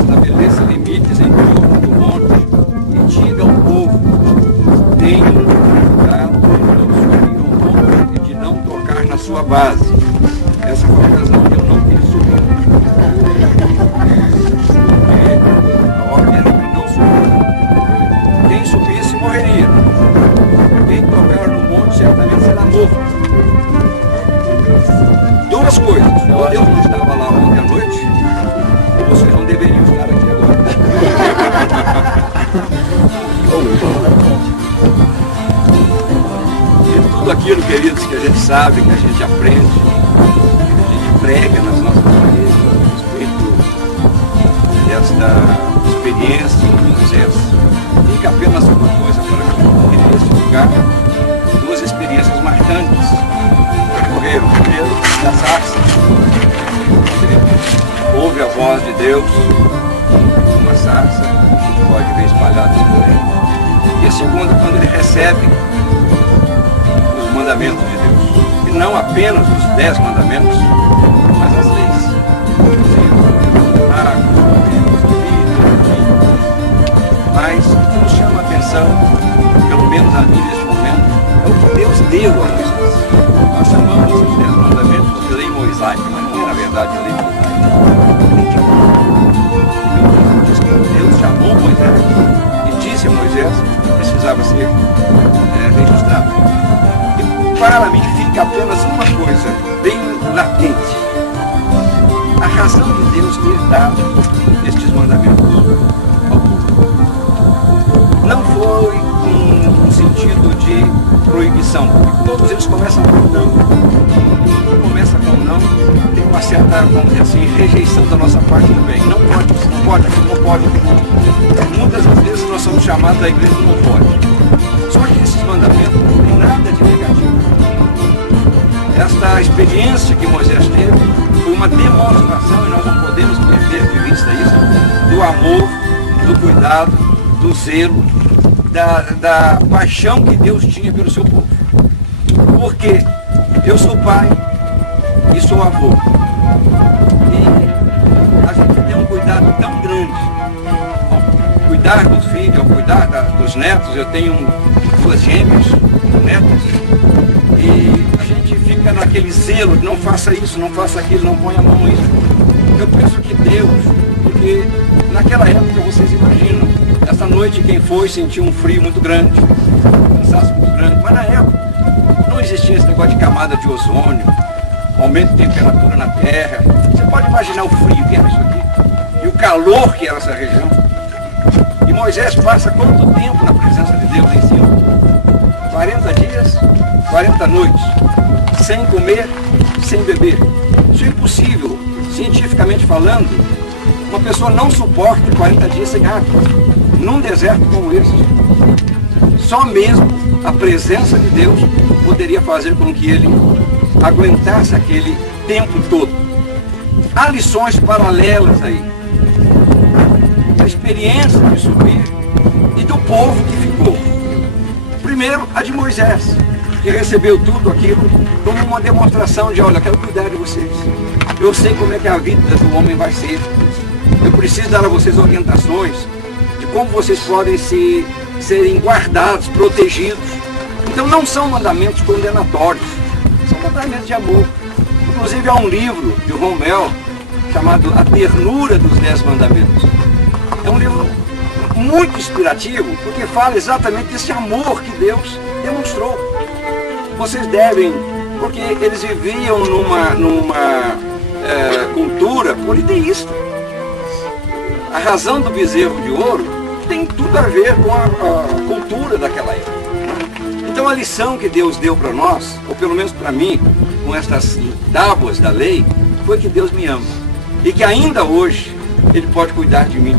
estabeleça limites em torno do monte e diga ao povo: tenham cuidado de não subir ao monte e de não tocar na sua base. Essa foi a razão que eu não quis subir. Porque a ordem era para não subir. Quem subisse morreria. Quem tocar no monte certamente será morto. Duas coisas: ou Deus não estava lá ontem à noite, ou vocês não deveriam estar aqui agora. E tudo aquilo, queridos, que a gente sabe, que a gente aprende, que a gente prega nas nossas igrejas a respeito desta experiência do sucesso. Fica apenas uma coisa para mim, que neste lugar, duas experiências marcantes ocorreram. Primeiro, da sarça. Ouve a voz de Deus, uma sarça, a gente pode ver espalhadas por aí. E a segunda, quando ele recebe mandamentos de Deus, e não apenas os 10 mandamentos, mas as leis. mais que nos chama a atenção, pelo menos a mim neste momento, é o que Deus deu a Moisés. Nós chamamos os 10 mandamentos de lei mosaica, mas não é na verdade a lei mosaica. Diz que Deus chamou Moisés e disse a Moisés que precisava ser registrado. E para mim fica apenas uma coisa bem latente: a razão de Deus ter dado estes mandamentos ao povo. Não foi um sentido de proibição, porque todos eles começam com não. E tudo que começa com não tem uma certa, vamos dizer assim, rejeição da nossa parte também. Não pode, não pode, não pode. Muitas das vezes nós somos chamados da igreja não pode. Só que esses mandamentos não tem nada de negativo. Esta experiência que Moisés teve foi uma demonstração, e nós não podemos perder de vista isso, do amor, do cuidado, do zelo, da paixão que Deus tinha pelo seu povo. Porque eu sou pai e sou avô. E a gente tem um cuidado tão grande ao cuidar do filho, ao cuidar dos netos. Eu tenho 2 gêmeas, netas, e a gente fica naquele zelo de não faça isso, não faça aquilo, não ponha a mão nisso. Eu penso que Deus, porque naquela época vocês imaginam, essa noite quem foi sentiu um frio muito grande, um cansaço muito grande, mas na época não existia esse negócio de camada de ozônio, aumento de temperatura na terra. Você pode imaginar o frio que era isso aqui, e o calor que era essa região. E Moisés passa quanto tempo na presença de Deus em cima? 40 dias, 40 noites, sem comer, sem beber. Isso é impossível, cientificamente falando. Uma pessoa não suporta 40 dias sem água, num deserto como esse. Só mesmo a presença de Deus poderia fazer com que ele aguentasse aquele tempo todo. Há lições paralelas aí. A experiência de subir e do povo que ficou. Primeiro, a de Moisés, que recebeu tudo aquilo como uma demonstração de: olha, eu quero cuidar de vocês. Eu sei como é que a vida do homem vai ser. Eu preciso dar a vocês orientações de como vocês podem serem guardados, protegidos. Então não são mandamentos condenatórios, são mandamentos de amor. Inclusive há um livro de Rommel chamado A Ternura dos 10 Mandamentos. É um livro muito inspirativo, porque fala exatamente desse amor que Deus demonstrou. Vocês devem, porque eles viviam numa cultura politeísta. A razão do bezerro de ouro tem tudo a ver com a cultura daquela época. Então a lição que Deus deu para nós, ou pelo menos para mim, com estas tábuas da lei, foi que Deus me ama. E que ainda hoje Ele pode cuidar de mim.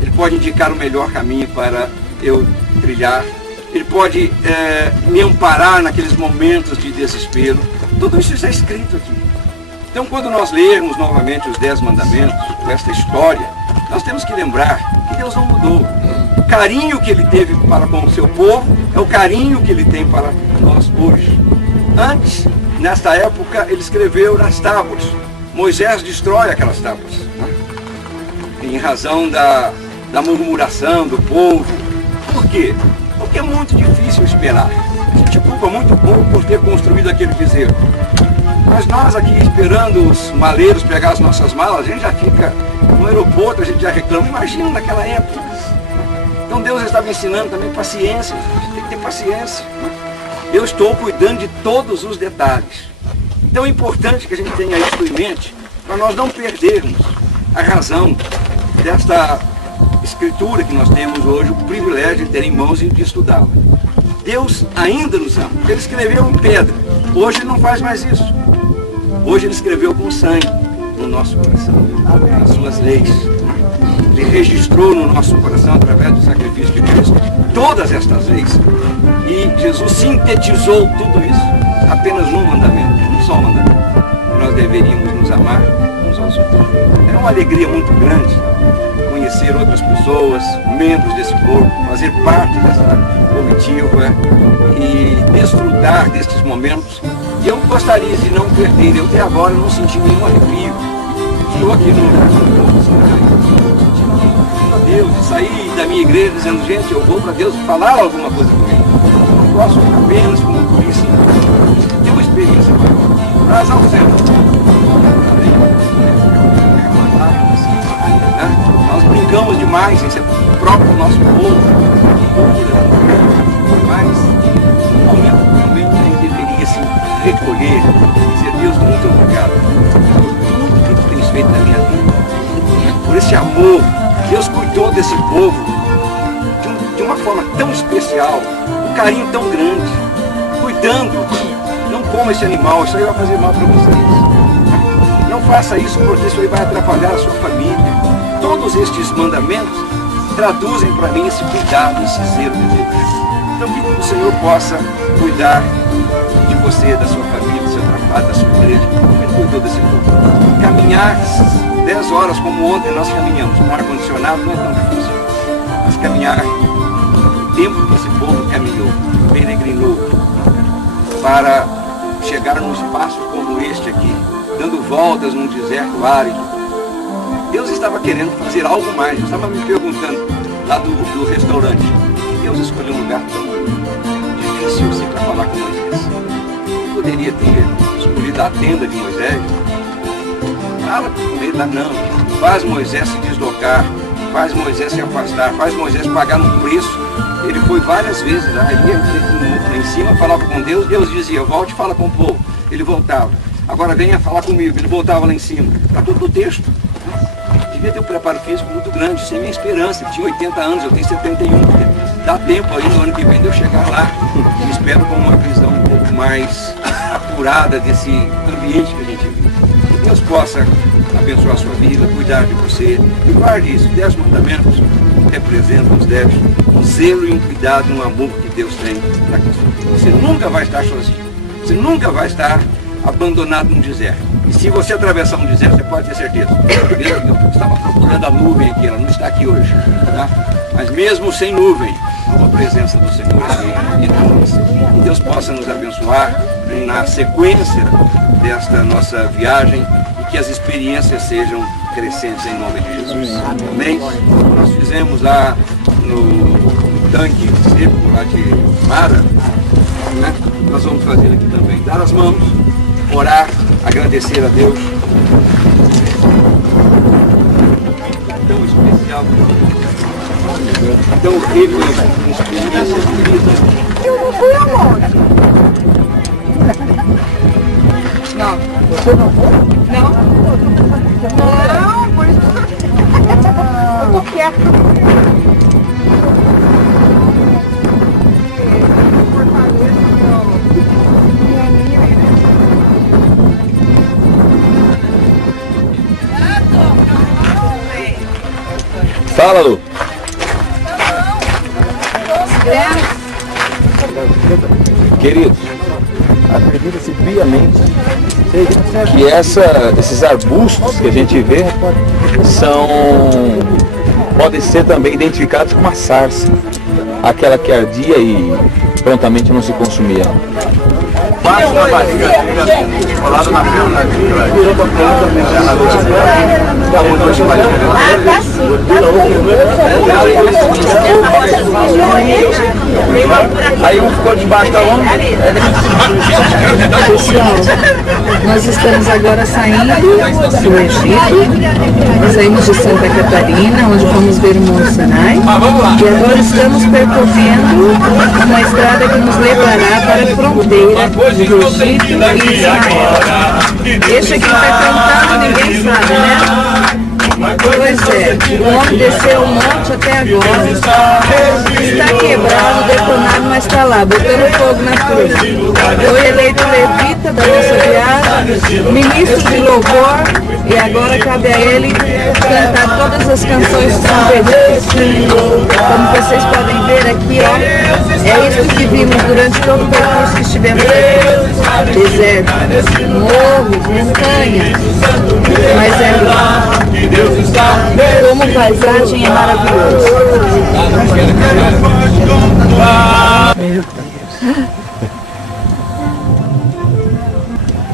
Ele pode indicar o melhor caminho para eu trilhar. Ele pode me amparar naqueles momentos de desespero. Tudo isso está escrito aqui. Então quando nós lermos novamente os 10 mandamentos, esta história, nós temos que lembrar que Deus não mudou. O carinho que Ele teve para com o seu povo é o carinho que Ele tem para nós hoje. Antes, nesta época, Ele escreveu nas tábuas. Moisés destrói aquelas tábuas, em razão da murmuração do povo. Por quê? Porque é muito difícil esperar. A gente culpa muito o povo por ter construído aquele bezerro. Mas nós aqui esperando os maleiros pegar as nossas malas, a gente já fica no aeroporto, a gente já reclama. Imagina naquela época. Então Deus estava ensinando também paciência. A gente tem que ter paciência. Eu estou cuidando de todos os detalhes. Então é importante que a gente tenha isso em mente, para nós não perdermos a razão desta escritura que nós temos hoje, o privilégio de ter em mãos e de estudá-la. Deus ainda nos ama. Ele escreveu em pedra. Hoje Ele não faz mais isso. Hoje Ele escreveu com sangue no nosso coração, as suas leis. Ele registrou no nosso coração, através do sacrifício de Cristo, todas estas leis. E Jesus sintetizou tudo isso apenas num mandamento, num só mandamento. Nós deveríamos nos amar uns aos outros. É uma alegria muito grande conhecer outras pessoas, membros desse corpo, fazer parte dessa comitiva e desfrutar destes momentos. E eu gostaria de não perder. Eu até agora não senti nenhum arrepio. Estou aqui no Deus, de sair da minha igreja dizendo, gente, eu vou para Deus falar alguma coisa com Ele. Não posso apenas como turista. Tem uma experiência para as ausentes. Nós brincamos demais em ser próprio nosso povo, mas no momento também a gente deveria se recolher e dizer, Deus, muito obrigado por tudo que tu tens feito na minha vida, por esse amor. Deus cuidou desse povo de uma forma tão especial, um carinho tão grande, cuidando. Não coma esse animal, isso aí vai fazer mal para vocês. Não faça isso porque isso aí vai atrapalhar a sua família. Todos estes mandamentos traduzem para mim esse cuidado, esse zelo de Deus. Então que o Senhor possa cuidar de você, da sua família, do seu trabalho, da sua igreja, como Ele cuidou desse povo. Caminhar 10 horas como ontem nós caminhamos, com ar-condicionado não é tão difícil, mas caminhar o tempo que esse povo caminhou, peregrinou, para chegar num espaço como este aqui, dando voltas num deserto árido. Deus estava querendo fazer algo mais. Eu estava me perguntando lá do restaurante. Deus escolheu um lugar tão difícil assim para falar com Moisés. Eu poderia ter escolhido a tenda de Moisés. Fala com ele lá, não. Faz Moisés se deslocar, faz Moisés se afastar, faz Moisés pagar um preço. Ele foi várias vezes lá, ele ia lá em cima, falava com Deus, Deus dizia, volte e fala com o povo. Ele voltava. Agora venha falar comigo. Ele voltava lá em cima. Está tudo no texto. Devia ter um preparo físico muito grande, sem minha esperança. Ele tinha 80 anos, eu tenho 71. Dá tempo aí no ano que vem de eu chegar lá. Eu espero com uma visão um pouco mais apurada desse ambiente que a gente vive. Que Deus possa abençoar a sua vida, cuidar de você. E guarde isso. 10 mandamentos representam os 10. Um zelo e um cuidado, um amor que Deus tem para com você. Você nunca vai estar sozinho. Você nunca vai estar abandonado num deserto. E se você atravessar um deserto, você pode ter certeza. Eu estava procurando a nuvem aqui, ela não está aqui hoje. Tá? Mas mesmo sem nuvem, a presença do Senhor aqui entre nós. Que Deus possa nos abençoar na sequência desta nossa viagem e que as experiências sejam crescentes em nome de Jesus. Amém? Nós fizemos lá no tanque seco lá de Mara, né? Nós vamos fazer aqui também. Dar as mãos, orar, agradecer a Deus. Tão especial, tão rico em experiências de vida. Eu não fui aonde? Não. Você não foi? Não? Não, por isso eu tô quieto. Fala, Lu. Queridos, acredita-se piamente que esses arbustos que a gente vê podem ser também identificados como a sarça, aquela que ardia e prontamente não se consumia. Baixo da barriga, colado na perna, virou pra tá sim. Aí um ficou debaixo da onda. Pessoal, nós estamos agora saindo do Egito. Nós saímos de Santa Catarina, onde vamos ver o Monte Sinai. E agora estamos percorrendo uma estrada que nos levará para a fronteira do Egito e Israel. Esse aqui está cantando, ninguém sabe, né? Pois é, o homem desceu o monte até agora, está quebrado, detonado, mas está lá, botando fogo na cruz. Foi eleito levita da nossa viagem, ministro de louvor, e agora cabe a ele cantar todas as canções que são perdidas. Como vocês podem ver aqui, ó, é isso que vimos durante todo o percurso que estivemos aqui. Deserto, morros, montanhas, mas é lindo. Como paisagem é maravilhoso.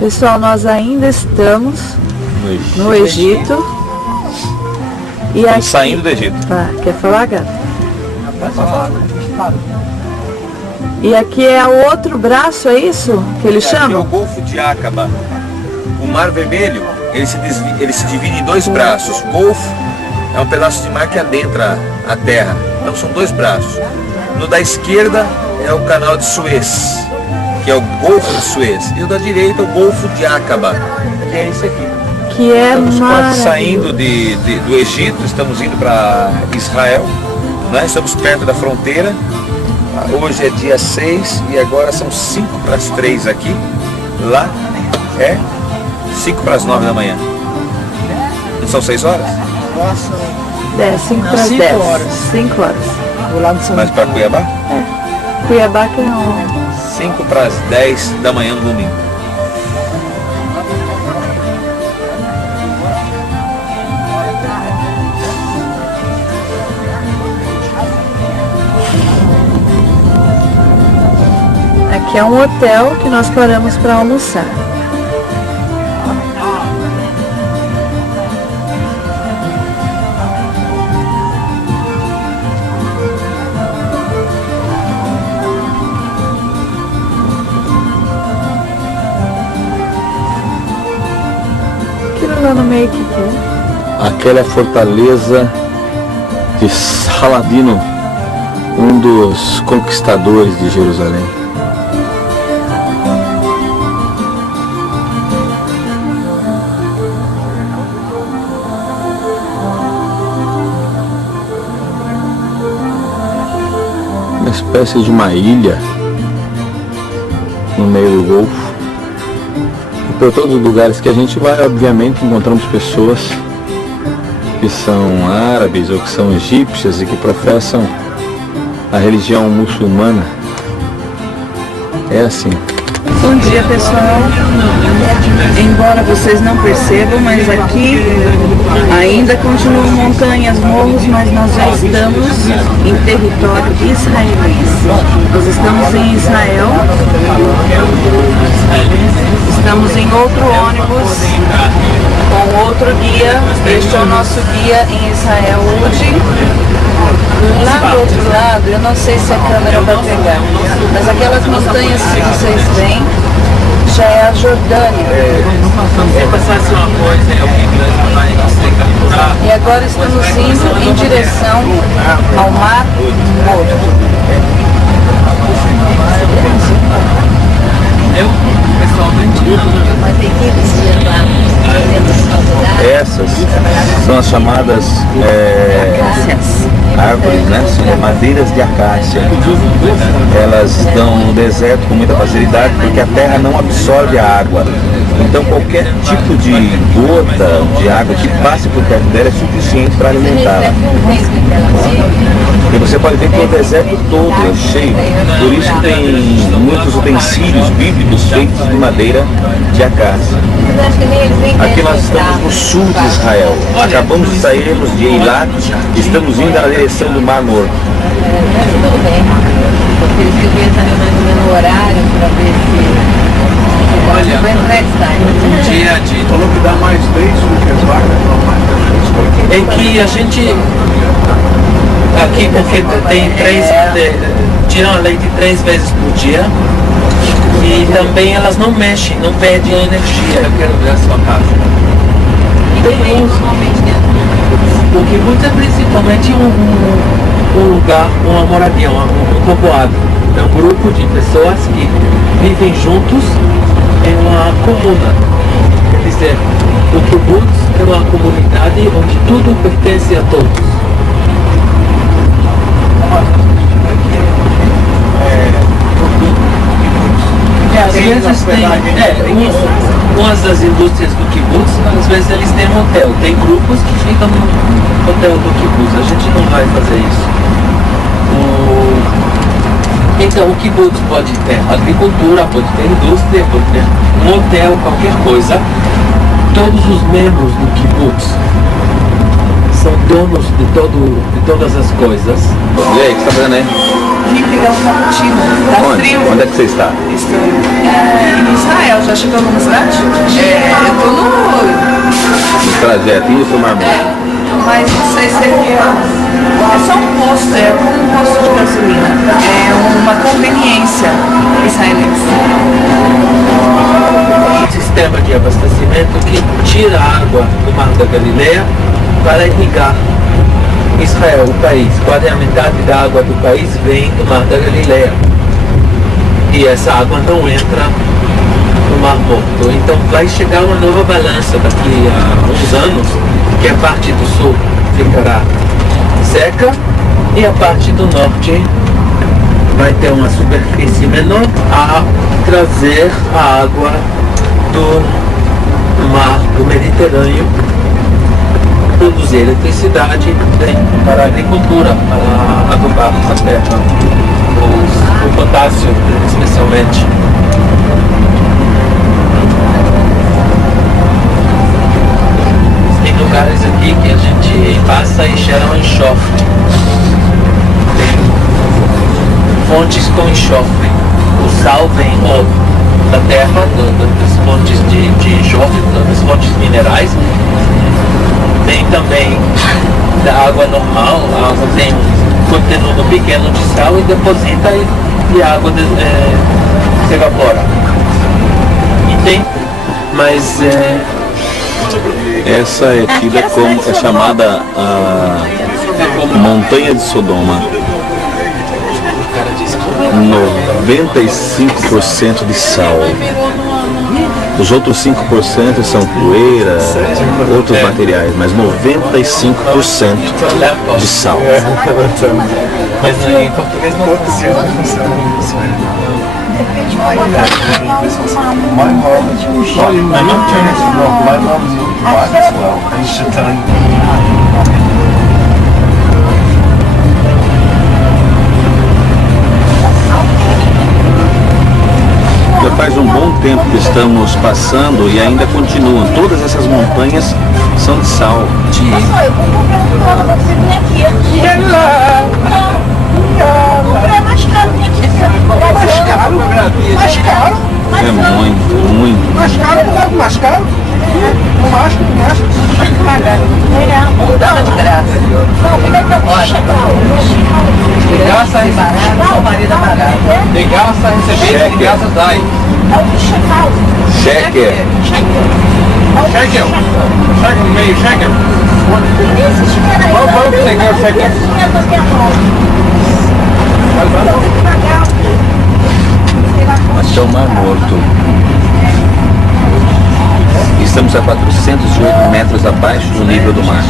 Pessoal, nós ainda estamos no Egito E Estamos aqui... saindo do Egito. Tá, quer falar, Gato? E aqui é o outro braço, é isso que eles Aqui é o chamam? Golfo de Aqaba. O Mar Vermelho, ele se divide em dois braços. O Golfo é um pedaço de mar que adentra a terra. Então são dois braços. No da esquerda é o canal de Suez, que é o Golfo de Suez. E o da direita é o Golfo de Aqaba, que é esse aqui. Que é Estamos quase maravilhoso. saindo do Egito, estamos indo para Israel, né? Estamos perto da fronteira. Hoje é dia 6 e agora são 5 para as 3 aqui. Lá é 5 para as 9 da manhã. Não são 6 horas? É, 5 para as 5 10. horas. 5 horas. Do lado de São Mas para Cuiabá? Cuiabá que é um... 5 para as 10 da manhã no domingo. Aqui é um hotel que nós paramos para almoçar. Aquilo lá no meio que é. Aquela é a fortaleza de Saladino, um dos conquistadores de Jerusalém. Uma espécie de uma ilha no meio do Golfo. E por todos os lugares que a gente vai, obviamente, encontramos pessoas que são árabes ou que são egípcias e que professam a religião muçulmana. É assim. Bom dia, pessoal. Embora vocês não percebam, mas aqui ainda continuam montanhas, morros, mas nós já estamos em território israelense. Nós estamos em Israel. Estamos em outro ônibus com outro guia. Este é o nosso guia em Israel hoje. Lá do outro lado, eu não sei se a câmera vai pegar, mas aquelas montanhas que vocês veem já é a Jordânia. E agora estamos indo em direção ao Mar Morto. Essas são as chamadas árvores, né? São madeiras de acácia. Elas dão no deserto com muita facilidade porque a terra não absorve a água. Então qualquer tipo de gota de água que passe por perto dela é suficiente para alimentá-la. E você pode ver que o deserto todo é cheio. Por isso tem muitos utensílios bíblicos feitos de madeira de acácia. Aqui nós estamos no sul de Israel. Acabamos de sairmos de Eilat e estamos indo na direção do Mar Morto. Tudo bem. Porque eles queriam saber mais ou menos o horário para ver se... Olha, dia de... Falou que dá mais leite do que as vacas normais. É que a gente aqui, porque tem tiram leite 3 vezes por dia e também elas não mexem, não perdem energia. Eu quero ver a sua casa. Tem uns, o kibbutz é principalmente um lugar, uma moradia, um povoado. É um grupo de pessoas que vivem juntos em uma comuna. Quer dizer, o kibbutz é uma comunidade onde tudo pertence a todos. Às vezes tem, umas das indústrias do kibbutz, às vezes eles têm um hotel. Tem grupos que ficam no hotel do kibbutz. A gente não vai fazer isso. Então o kibbutz pode ter agricultura, pode ter indústria, pode ter um hotel, qualquer coisa. Todos os membros do kibbutz são donos de todas as coisas. E aí, o que você está fazendo aí? Vim pegar um cappuccino. Tá frio. Onde é que você está? Estou em Israel. Já chegou alguma cidade? Eu estou no... No trajeto, indo para o Mar Morto. mas não sei se é só um posto, é como um posto de gasolina. É uma conveniência israelense. Um sistema de abastecimento que tira água do Mar da Galileia para irrigar Israel, o país. Quase a metade da água do país vem do Mar da Galileia. E essa água não entra no Mar Morto. Então vai chegar uma nova balança daqui a uns anos, que a parte do sul ficará seca e a parte do norte vai ter uma superfície menor a trazer a água do mar do Mediterrâneo, produzir eletricidade para a agricultura, para adubar a terra, o potássio especialmente. Tem lugares aqui que a gente passa e cheira um enxofre. Tem fontes com enxofre. O sal vem da terra, das fontes de enxofre, das fontes minerais. Vem também da água normal, a água tem um conteúdo pequeno de sal e deposita e a água se evapora. E tem, mas essa é tida como, é chamada a Montanha de Sodoma. 95% de sal. Os outros 5% são poeira, outros materiais, mas 95% de sal. Mas em português não funciona. My mom is black as well, and she's telling Já faz um bom tempo que estamos passando e ainda continuam. Todas essas montanhas são de sal. Mais caro. É muito. Mais caro, mais caro. Não acho. Não dá de graça. De graça receber, não marido é barato. De graça receber, de graça dai. Shekel. Meio shekel. Vamos pegar o shekel. Até o Mar Morto. Estamos a 408 metros abaixo do nível do mar.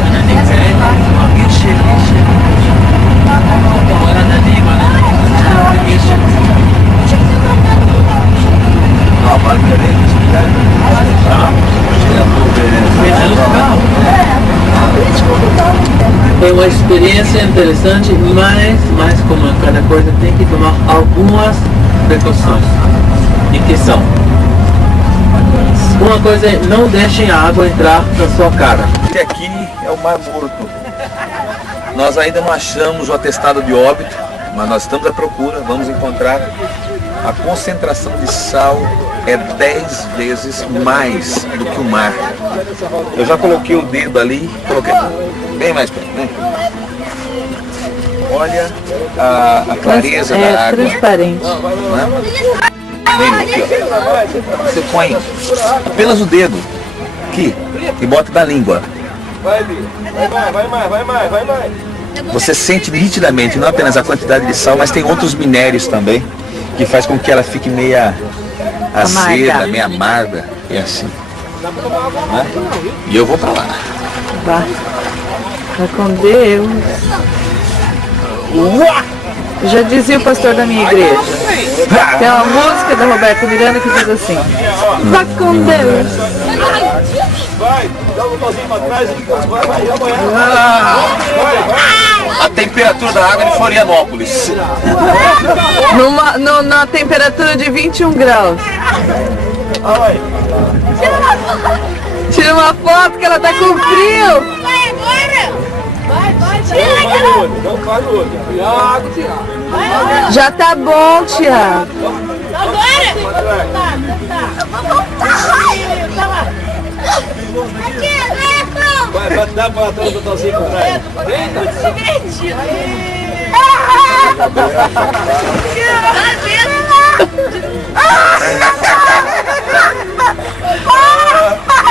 É uma experiência interessante, mas como cada coisa tem que tomar algumas precauções. E que são: uma coisa é não deixem a água entrar na sua cara. E aqui é o Mar Morto. Nós ainda não achamos o atestado de óbito, mas nós estamos à procura, vamos encontrar. A concentração de sal é 10 vezes mais do que o mar. Eu já coloquei o dedo ali, coloquei bem mais perto, né? Olha a clareza da água. Transparente. Aqui, ó. Você põe apenas o dedo aqui e bota da língua. Vai mais. Você sente nitidamente não apenas a quantidade de sal, mas tem outros minérios também que faz com que ela fique meia azeda, meia amarga e assim. Né? E eu vou pra lá. Vai com Deus. Já dizia o pastor da minha igreja. Tem uma música da Roberta Miranda que diz assim: vá com Deus. Vai, dá um botãozinho pra trás e vai amanhã. A temperatura da água de Florianópolis. Na temperatura de 21 graus. Tira uma foto que ela tá com frio. Vai agora. Vai. Não faz no olho. Cuidado, Tiago. Já tá bom, Tiago. Agora. Tá. Eu vou voltar. Aqui, Leco. Vai, Dá pra trás do tozinho com trás.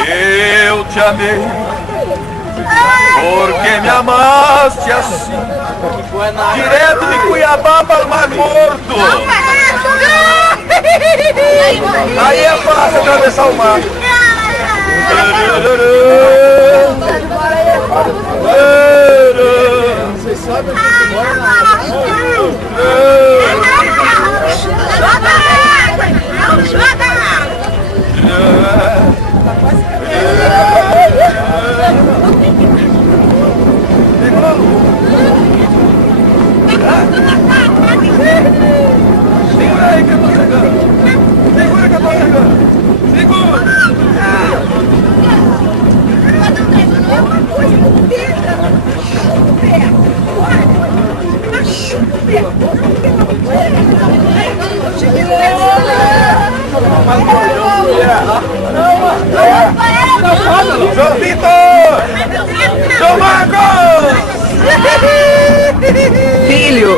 Eu te amei, porque me amaste assim, direto de Cuiabá para o Mar Morto. Aí é fácil atravessar o mar. Vocês sabem o que mora na Segura aí que eu tô chegando. Segura que eu tô chegando. Segura. João Vitor! João Marcos! Filho,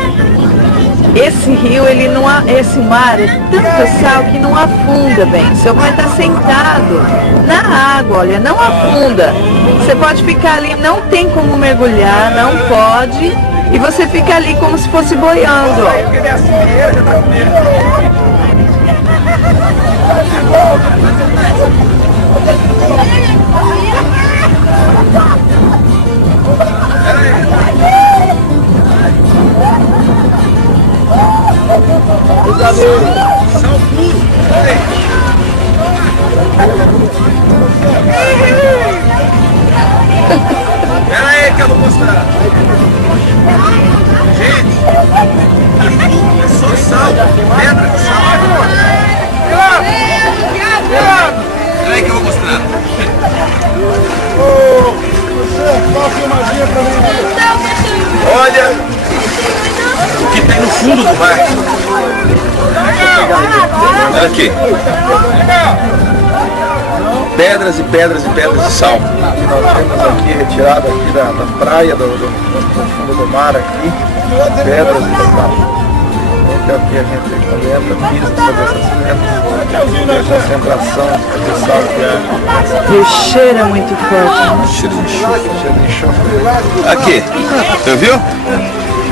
esse rio, ele não, esse mar é tanto sal que não afunda bem. Seu pai está sentado na água, olha, não afunda. Você pode ficar ali, não tem como mergulhar, não pode. E você fica ali como se fosse boiando, ó. Sal puro! Pera aí que eu vou mostrar. Gente, é só sal, pedra de sal. Pera aí que eu vou mostrar. Olha o que tem no fundo do mar. Olha aqui. Pedras e pedras e pedras de sal. Que nós temos aqui retirado aqui da praia, do fundo do mar aqui, pedras de sal. Então aqui a gente comenta, pisa sobre essas pedras, a concentração de sal que é. E o cheiro é muito forte. Cheiro de enxofre. Cheiro de enxofre. Aqui, você viu?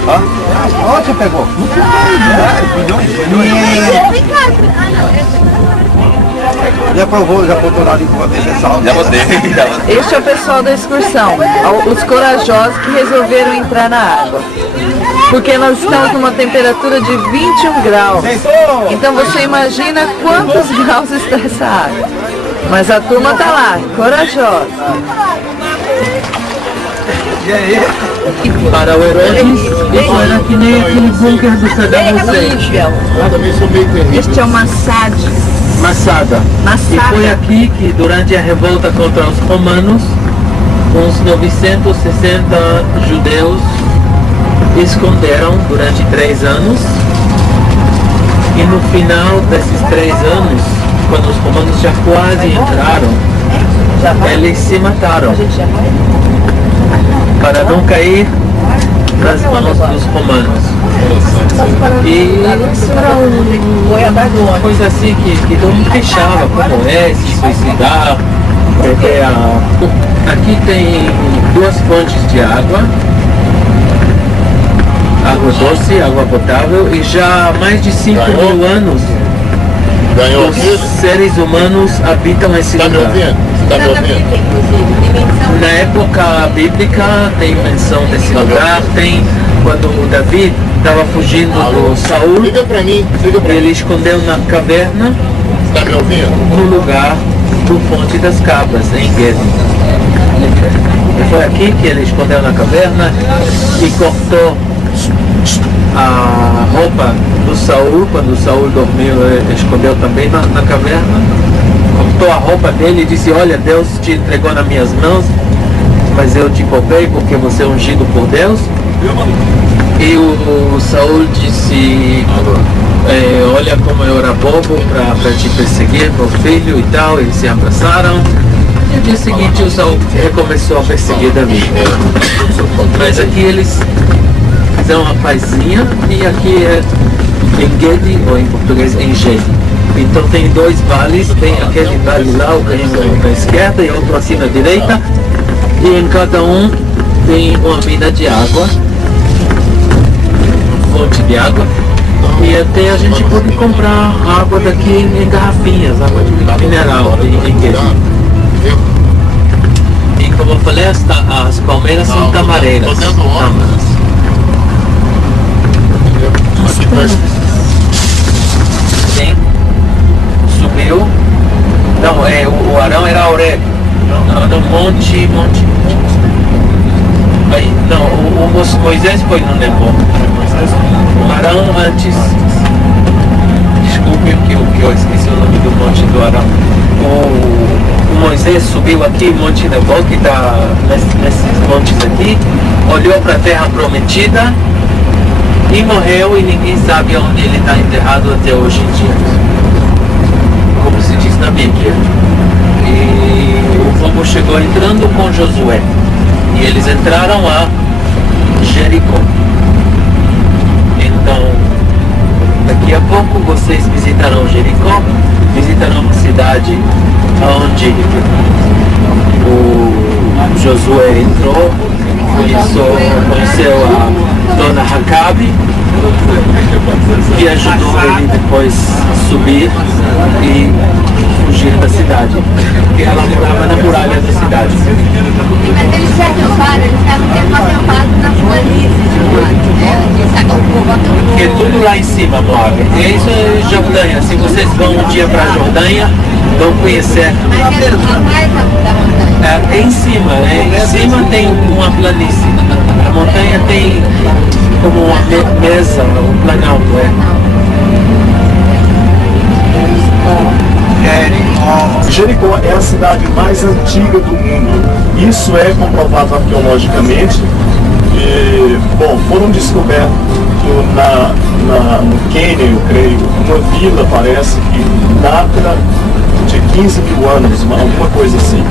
Onde você pegou? Já provou, já botou na língua dele sal? Já botei. Este é o pessoal da excursão, os corajosos que resolveram entrar na água. Porque nós estamos numa temperatura de 21 graus. Então você imagina quantos graus está essa água. Mas a turma está lá, corajosa. E aí? Para o Herodes, isso era que nem aquele bunker do Saddam Hussein. Este é o Massad. Massada. E foi aqui que, durante a revolta contra os romanos, uns 960 judeus esconderam durante 3 anos. E no final desses 3 anos, quando os romanos já quase entraram, eles se mataram para não cair nas mãos dos romanos. E isso era uma coisa assim que todo mundo fechava, como se suicidar. Aqui tem 2 fontes de água doce, água potável, e já há mais de 5 mil anos os seres humanos habitam esse lugar. Na época bíblica tem menção desse lugar, tem quando o Davi estava fugindo do Saul, ele escondeu na caverna no lugar do Fonte das Cabras, em Gedi. E foi aqui que ele escondeu na caverna e cortou a roupa do Saul. Quando o Saul dormiu, ele escondeu também na caverna. Cortou a roupa dele e disse: olha, Deus te entregou nas minhas mãos, mas eu te poupei porque você é ungido por Deus. E o Saul disse: olha como eu era bobo para te perseguir, meu filho e tal. Eles se abraçaram no dia seguinte o Saul recomeçou a perseguir Davi. Mas aqui eles fizeram uma pazinha e aqui é Engedi, ou em português Engedi. Então tem dois vales, tem aquele vale lá, o caminho na esquerda e outro assim na direita. E em cada um tem uma mina de água, fonte de água. E até a gente pode comprar água daqui em garrafinhas, água de mineral em Engedi. E como eu falei, as palmeiras são tamareiras. Sim. Subiu. Não, o Arão era Horeb. No monte. Aí, não, o Moisés foi no Nebo. O Arão antes. Desculpe que eu esqueci o nome do monte do Arão. O Moisés subiu aqui, Monte Nebo, que está nesses montes aqui, olhou para a terra prometida e morreu, e ninguém sabe onde ele está enterrado até hoje em dia, como se diz na Bíblia. E o povo chegou entrando com Josué e eles entraram a Jericó. Então daqui a pouco vocês visitarão Jericó, visitarão uma cidade onde o Josué entrou, conheceu a dona Racabe, que ajudou ele depois a subir e fugir da cidade, porque ela morava na muralha da cidade. Mas eles se acamparam, eles estavam sempre acampados nas planícies de Moab, né? Eles se acamparam. Porque tudo lá em cima, Moab. E isso é Jordânia. Se vocês vão um dia para a Jordânia, vão conhecer. Mas era o mais da montanha. É em cima tem uma planície. A montanha tem como uma mesa, um planalto, Jericó é a cidade mais antiga do mundo. Isso é comprovado arqueologicamente. E, bom, foram descobertos no Quênia, eu creio, uma vila, parece que data de 15 mil anos, alguma coisa assim.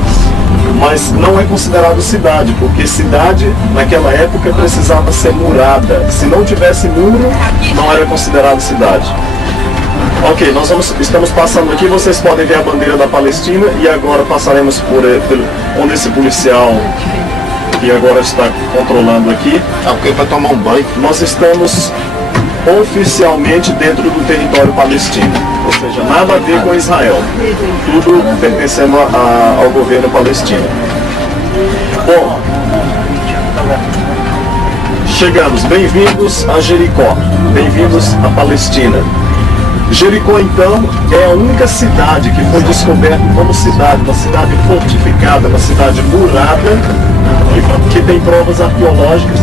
Mas não é considerado cidade, porque cidade naquela época precisava ser murada. Se não tivesse muro, não era considerado cidade. Ok, estamos passando aqui, vocês podem ver a bandeira da Palestina e agora passaremos por onde esse policial que agora está controlando aqui. Ok, para tomar um banho. Nós estamos oficialmente dentro do território palestino, ou seja, nada a ver com Israel, tudo pertencendo ao governo palestino. Bom, chegamos, bem-vindos a Jericó, bem-vindos à Palestina. Jericó, então, é a única cidade que foi descoberta como cidade, uma cidade fortificada, uma cidade murada, que tem provas arqueológicas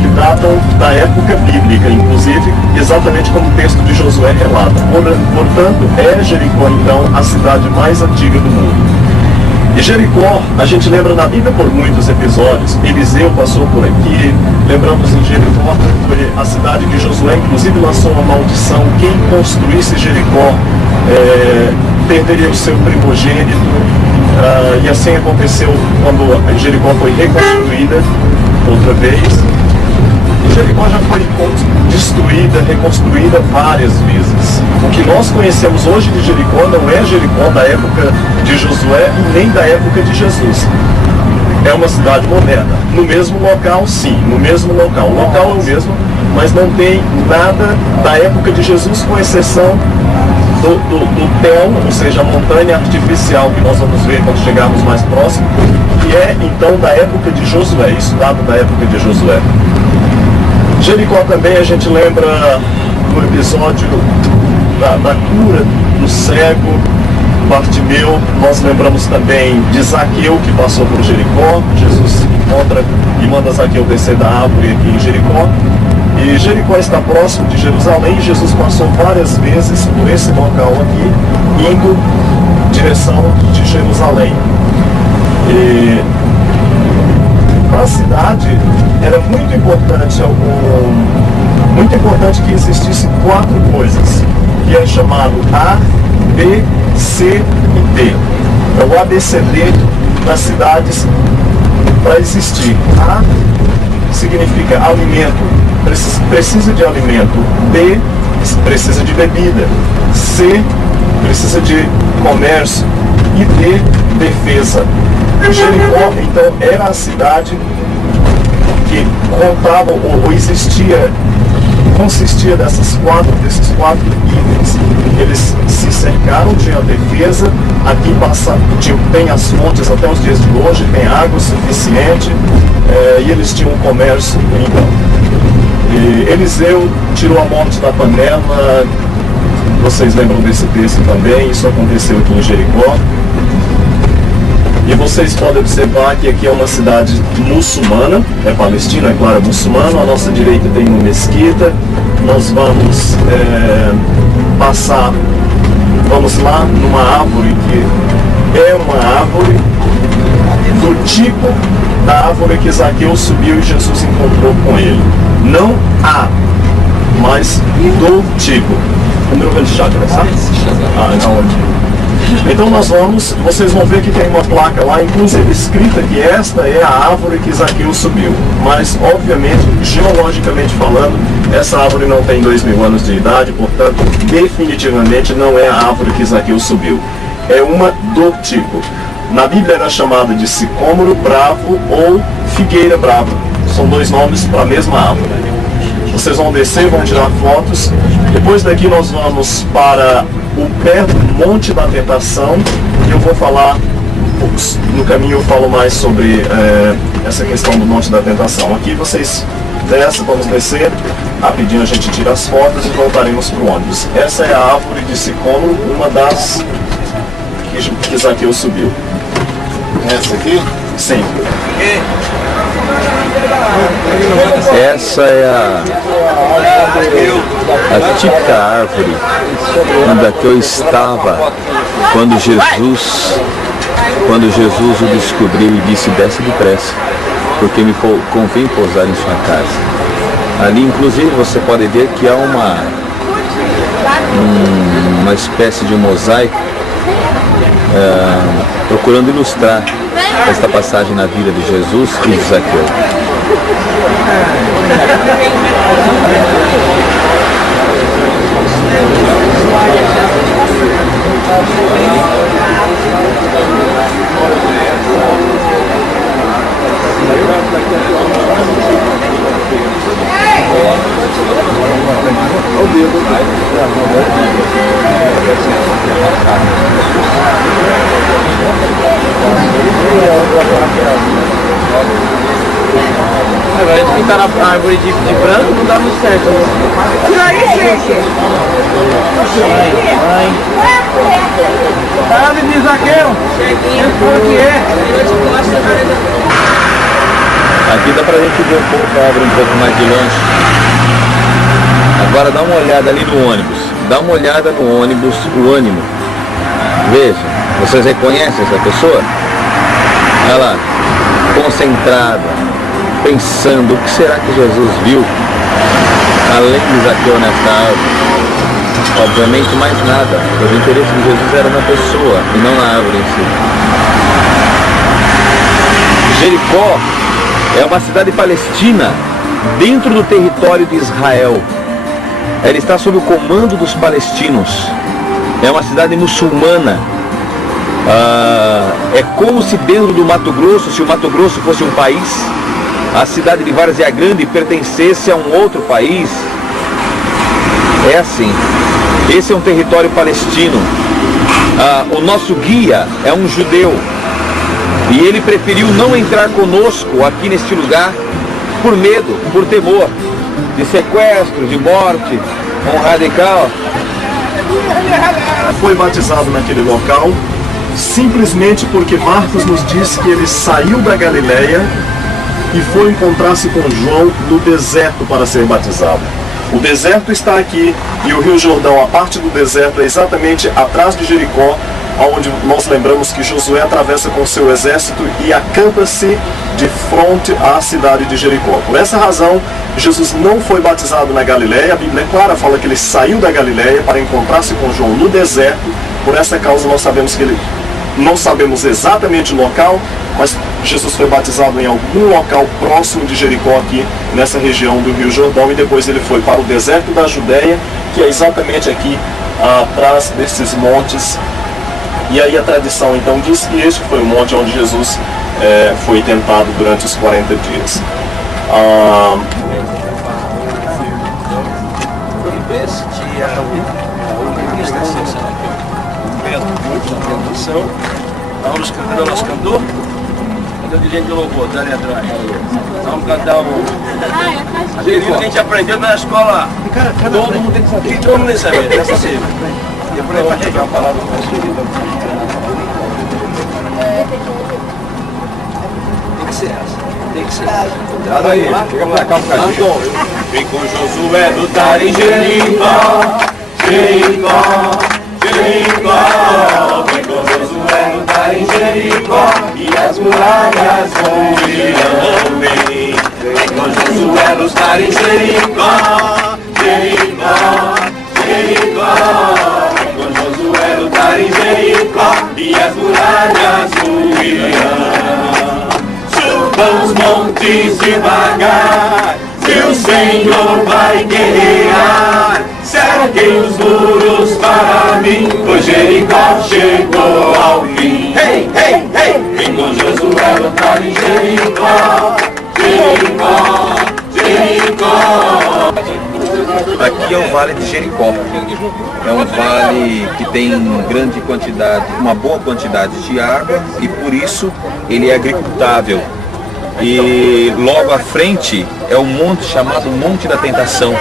que datam da época bíblica, inclusive, exatamente como o texto de Josué relata. Portanto, é Jericó, então, a cidade mais antiga do mundo. E Jericó, a gente lembra na Bíblia por muitos episódios. Eliseu passou por aqui, lembramos em Jericó, foi a cidade que Josué inclusive lançou uma maldição: quem construísse Jericó perderia o seu primogênito. E assim aconteceu quando Jericó foi reconstruída outra vez. E Jericó já foi destruída, reconstruída várias vezes. O que nós conhecemos hoje de Jericó não é Jericó da época de Josué e nem da época de Jesus. É uma cidade moderna. No mesmo local, sim, no mesmo local. O local é o mesmo, mas não tem nada da época de Jesus, com exceção do Tel, ou seja, a montanha artificial que nós vamos ver quando chegarmos mais próximo, que é então da época de Josué, isso data da época de Josué. Jericó também a gente lembra no episódio da cura do cego Bartimeu. Nós lembramos também de Zaqueu, que passou por Jericó. Jesus se encontra e manda Zaqueu descer da árvore aqui em Jericó. E Jericó está próximo de Jerusalém. Jesus passou várias vezes por esse local aqui, indo em direção de Jerusalém. E para a cidade era muito importante que existissem 4 coisas, que é chamado A, B, C e D. É o ABCD das cidades para existir. A significa alimento, precisa de alimento. B, precisa de bebida. C, precisa de comércio. E D, defesa. Jericó, então, era a cidade que contava ou existia, consistia desses quatro itens. Eles se cercaram, tinham a defesa, aqui tem as fontes até os dias de hoje, tem água suficiente, e eles tinham um comércio, então. E Eliseu tirou a morte da panela, vocês lembram desse texto também, isso aconteceu aqui em Jericó. E vocês podem observar que aqui é uma cidade muçulmana, é Palestina, é claro, muçulmana. À nossa direita tem uma mesquita. Nós vamos vamos lá numa árvore que é uma árvore do tipo da árvore que Zaqueu subiu e Jesus encontrou com ele. Não a, mas do tipo. Então vocês vão ver que tem uma placa lá, inclusive escrita que esta é a árvore que Zaqueu subiu. Mas, obviamente, geologicamente falando, essa árvore não tem 2000 anos de idade, portanto, definitivamente não é a árvore que Zaqueu subiu. É uma do tipo. Na Bíblia era chamada de sicômoro bravo ou figueira brava. São dois nomes para a mesma árvore. Vocês vão descer, vão tirar fotos. Depois daqui nós vamos para o pé do Monte da Tentação. Eu vou falar, no caminho eu falo mais sobre essa questão do Monte da Tentação. Aqui vocês descem, vamos descer, rapidinho a gente tira as fotos e voltaremos para o ônibus. Essa é a árvore de sicômoro, uma das que Zaqueu subiu. Essa aqui? Sim. Essa é a típica árvore onde eu estava quando Jesus o descobriu e disse: desce depressa, porque me convém pousar em sua casa. Ali, inclusive, você pode ver que há uma espécie de mosaico procurando ilustrar esta passagem na vida de Jesus e de Zaqueu. Agora eles pintaram a árvore de branco, não dá muito certo. Árvore de Zaqueu! Aqui dá pra gente ver um pouco a árvore um pouco mais de longe. Agora dá uma olhada ali no ônibus. Dá uma olhada no ônibus, o ânimo. Veja, vocês reconhecem essa pessoa? Olha lá, concentrada, pensando o que será que Jesus viu além de Zaqueu nesta árvore. Obviamente mais nada, pois o interesse de Jesus era na pessoa e não na árvore em si. Jericó é uma cidade palestina dentro do território de Israel. Ela está sob o comando dos palestinos. É uma cidade muçulmana. É como se dentro do Mato Grosso, se o Mato Grosso fosse um país, a cidade de Várzea Grande pertencesse a um outro país. É assim. Esse é um território palestino. O nosso guia é um judeu. E ele preferiu não entrar conosco aqui neste lugar por medo, por temor de sequestro, de morte, um radical. Foi batizado naquele local simplesmente porque Marcos nos diz que ele saiu da Galileia e foi encontrar-se com João no deserto para ser batizado. O deserto está aqui e o Rio Jordão, a parte do deserto, é exatamente atrás de Jericó, onde nós lembramos que Josué atravessa com seu exército e acampa-se de frente à cidade de Jericó. Por essa razão, Jesus não foi batizado na Galileia. A Bíblia é clara, fala que ele saiu da Galileia para encontrar-se com João no deserto. Por essa causa nós sabemos que ele não sabemos exatamente o local, mas Jesus foi batizado em algum local próximo de Jericó, aqui nessa região do Rio Jordão, e depois ele foi para o deserto da Judéia, que é exatamente aqui atrás desses montes. E aí a tradição então diz que este foi o monte onde Jesus foi tentado durante os 40 dias. Vamos cantar o nosso cantor. Cantor de gente de louvor, tá ali atrás. Vamos cantar aquele que a gente aprendeu na escola. Todo mundo tem que saber. Todo mundo tem que saber, é possível. Depois vai chegar a palavra do nosso querido. Tem que ser essa. Tem que ser essa. Cuidado aí, chega pra cá um bocadinho. Vem com Josué lutar em Jericó, Jericó, Jericó. Vem com Josué lutar em Jericó, e as muralhas ruirão. Vem com Josué lutar em Jericó, Jericó, Jericó. Vem com Josué lutar em Jericó, e as muralhas ruirão. Suba os montes devagar, se o Senhor vai guerrear. Cerquem os muros para mim, pois Jericó chegou ao fim. Hey, hey, hey! Vem com Josué lutar em Jericó, Jericó, Jericó. Aqui é o Vale de Jericó. É um vale que tem grande quantidade, uma boa quantidade de água, e por isso ele é agricultável. E logo à frente é um monte chamado Monte da Tentação,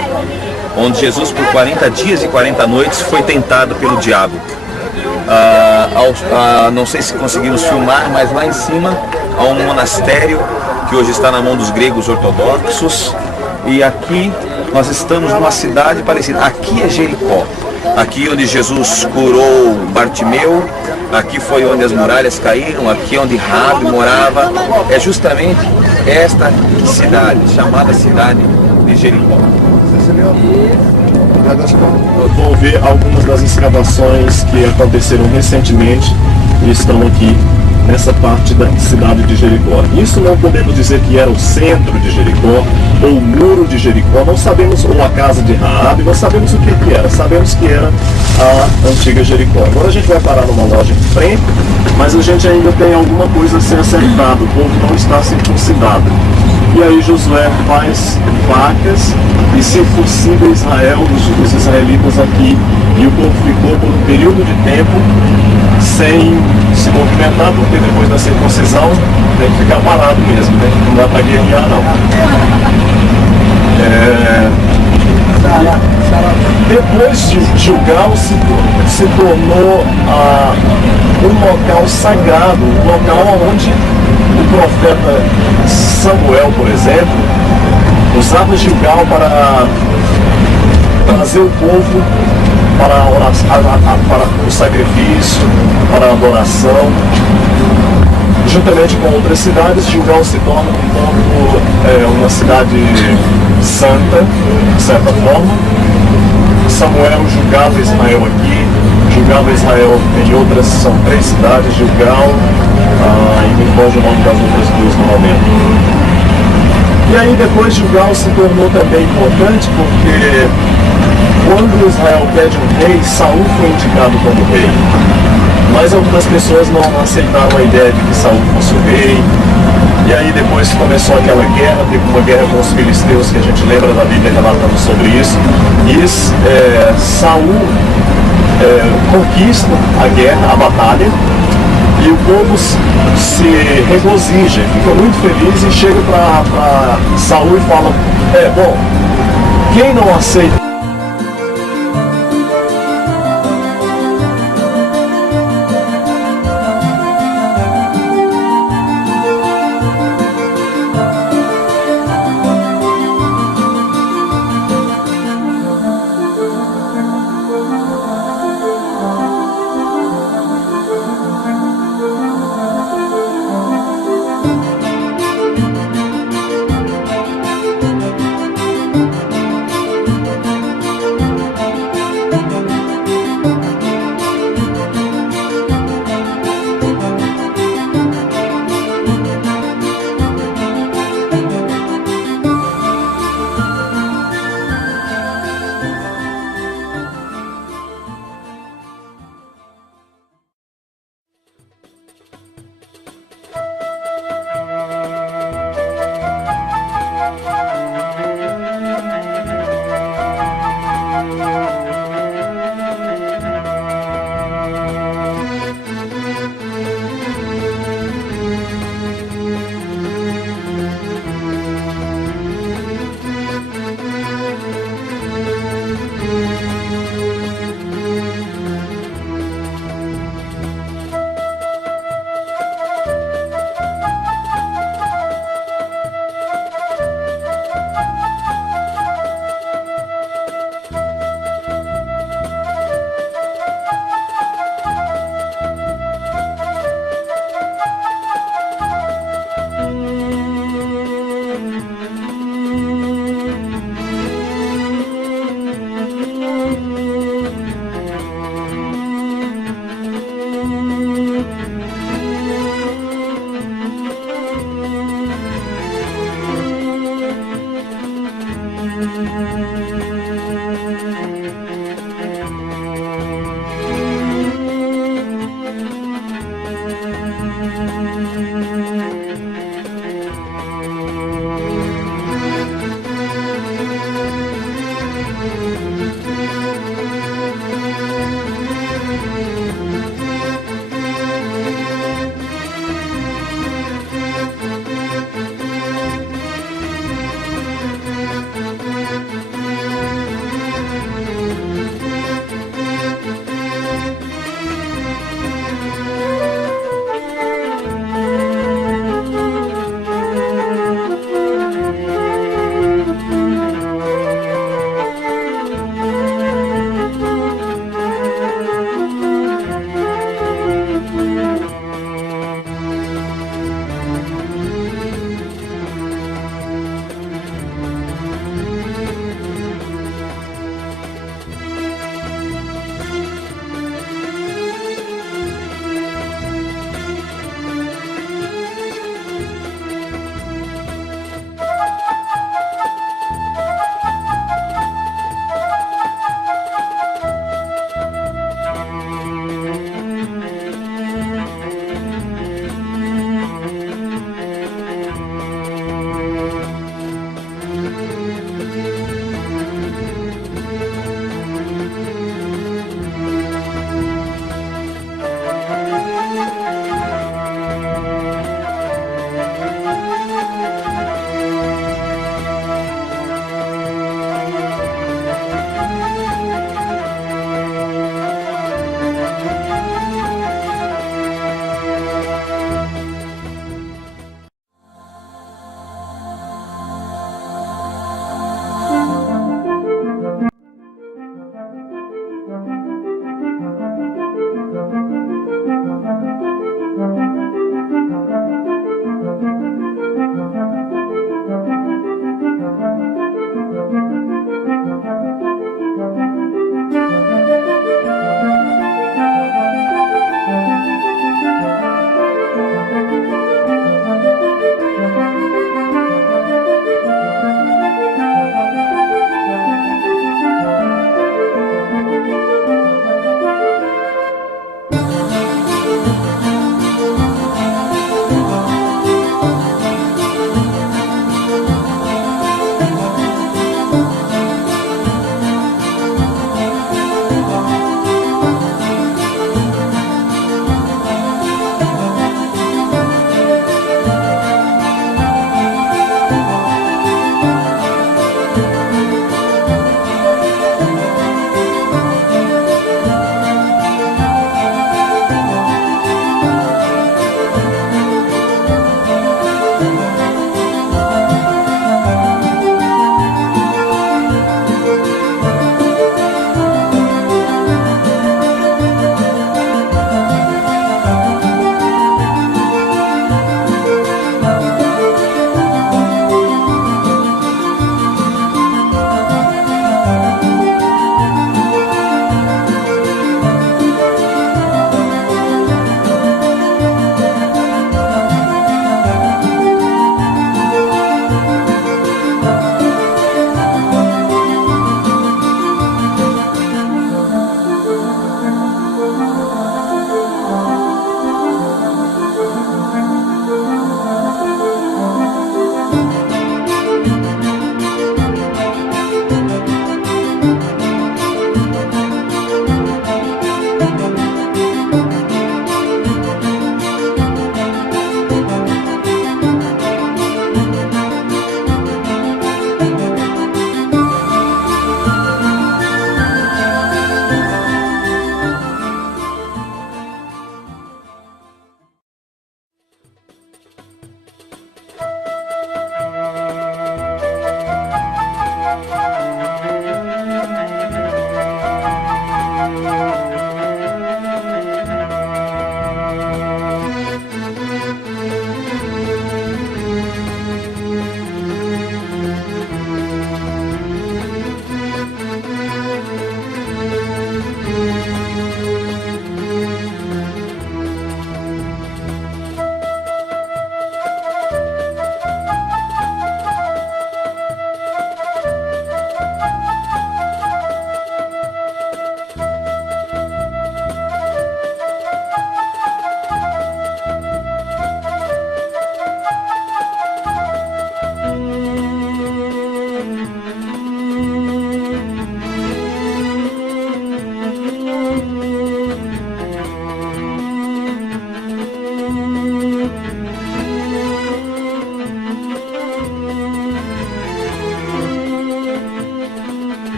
onde Jesus por 40 dias e 40 noites foi tentado pelo diabo. Não sei se conseguimos filmar, mas lá em cima há um monastério que hoje está na mão dos gregos ortodoxos, e aqui nós estamos numa cidade parecida. Aqui é Jericó, aqui onde Jesus curou Bartimeu, aqui foi onde as muralhas caíram, aqui onde Rabi morava. É justamente esta cidade, chamada cidade de Jericó. Vou ver algumas das escavações que aconteceram recentemente e estão aqui nessa parte da cidade de Jericó. Isso não podemos dizer que era o centro de Jericó ou o muro de Jericó, não sabemos, ou a casa de Raabe, não sabemos o que era, sabemos que era a antiga Jericó. Agora a gente vai parar numa loja em frente, mas a gente ainda tem alguma coisa a ser acertada, o povo não está circuncidado. E aí Josué faz vacas e circuncida Israel, os israelitas aqui, e o povo ficou por um período de tempo sem se movimentar, porque depois da circuncisão tem que ficar parado mesmo, né? Não dá para guerrear não. Depois de Gilgal se tornou um local sagrado, um local onde o profeta Samuel, por exemplo, usava Gilgal para trazer o povo para o sacrifício, para a adoração. Juntamente com outras cidades, Gilgal se torna um ponto, uma cidade santa, de certa forma. Samuel julgava Israel aqui, julgava Israel em outras, são 3 cidades, Gilgal, e me foge o nome das outras 2 no momento. E aí depois Gilgal se tornou também importante porque quando Israel pede um rei, Saul foi indicado como rei. Mas algumas pessoas não aceitaram a ideia de que Saul fosse o rei. E aí depois começou aquela guerra, teve uma guerra com os filisteus que a gente lembra da Bíblia relatando sobre isso. E Saul conquista a guerra, a batalha, e o povo se regozija, fica muito feliz e chega para Saul e fala, bom, quem não aceita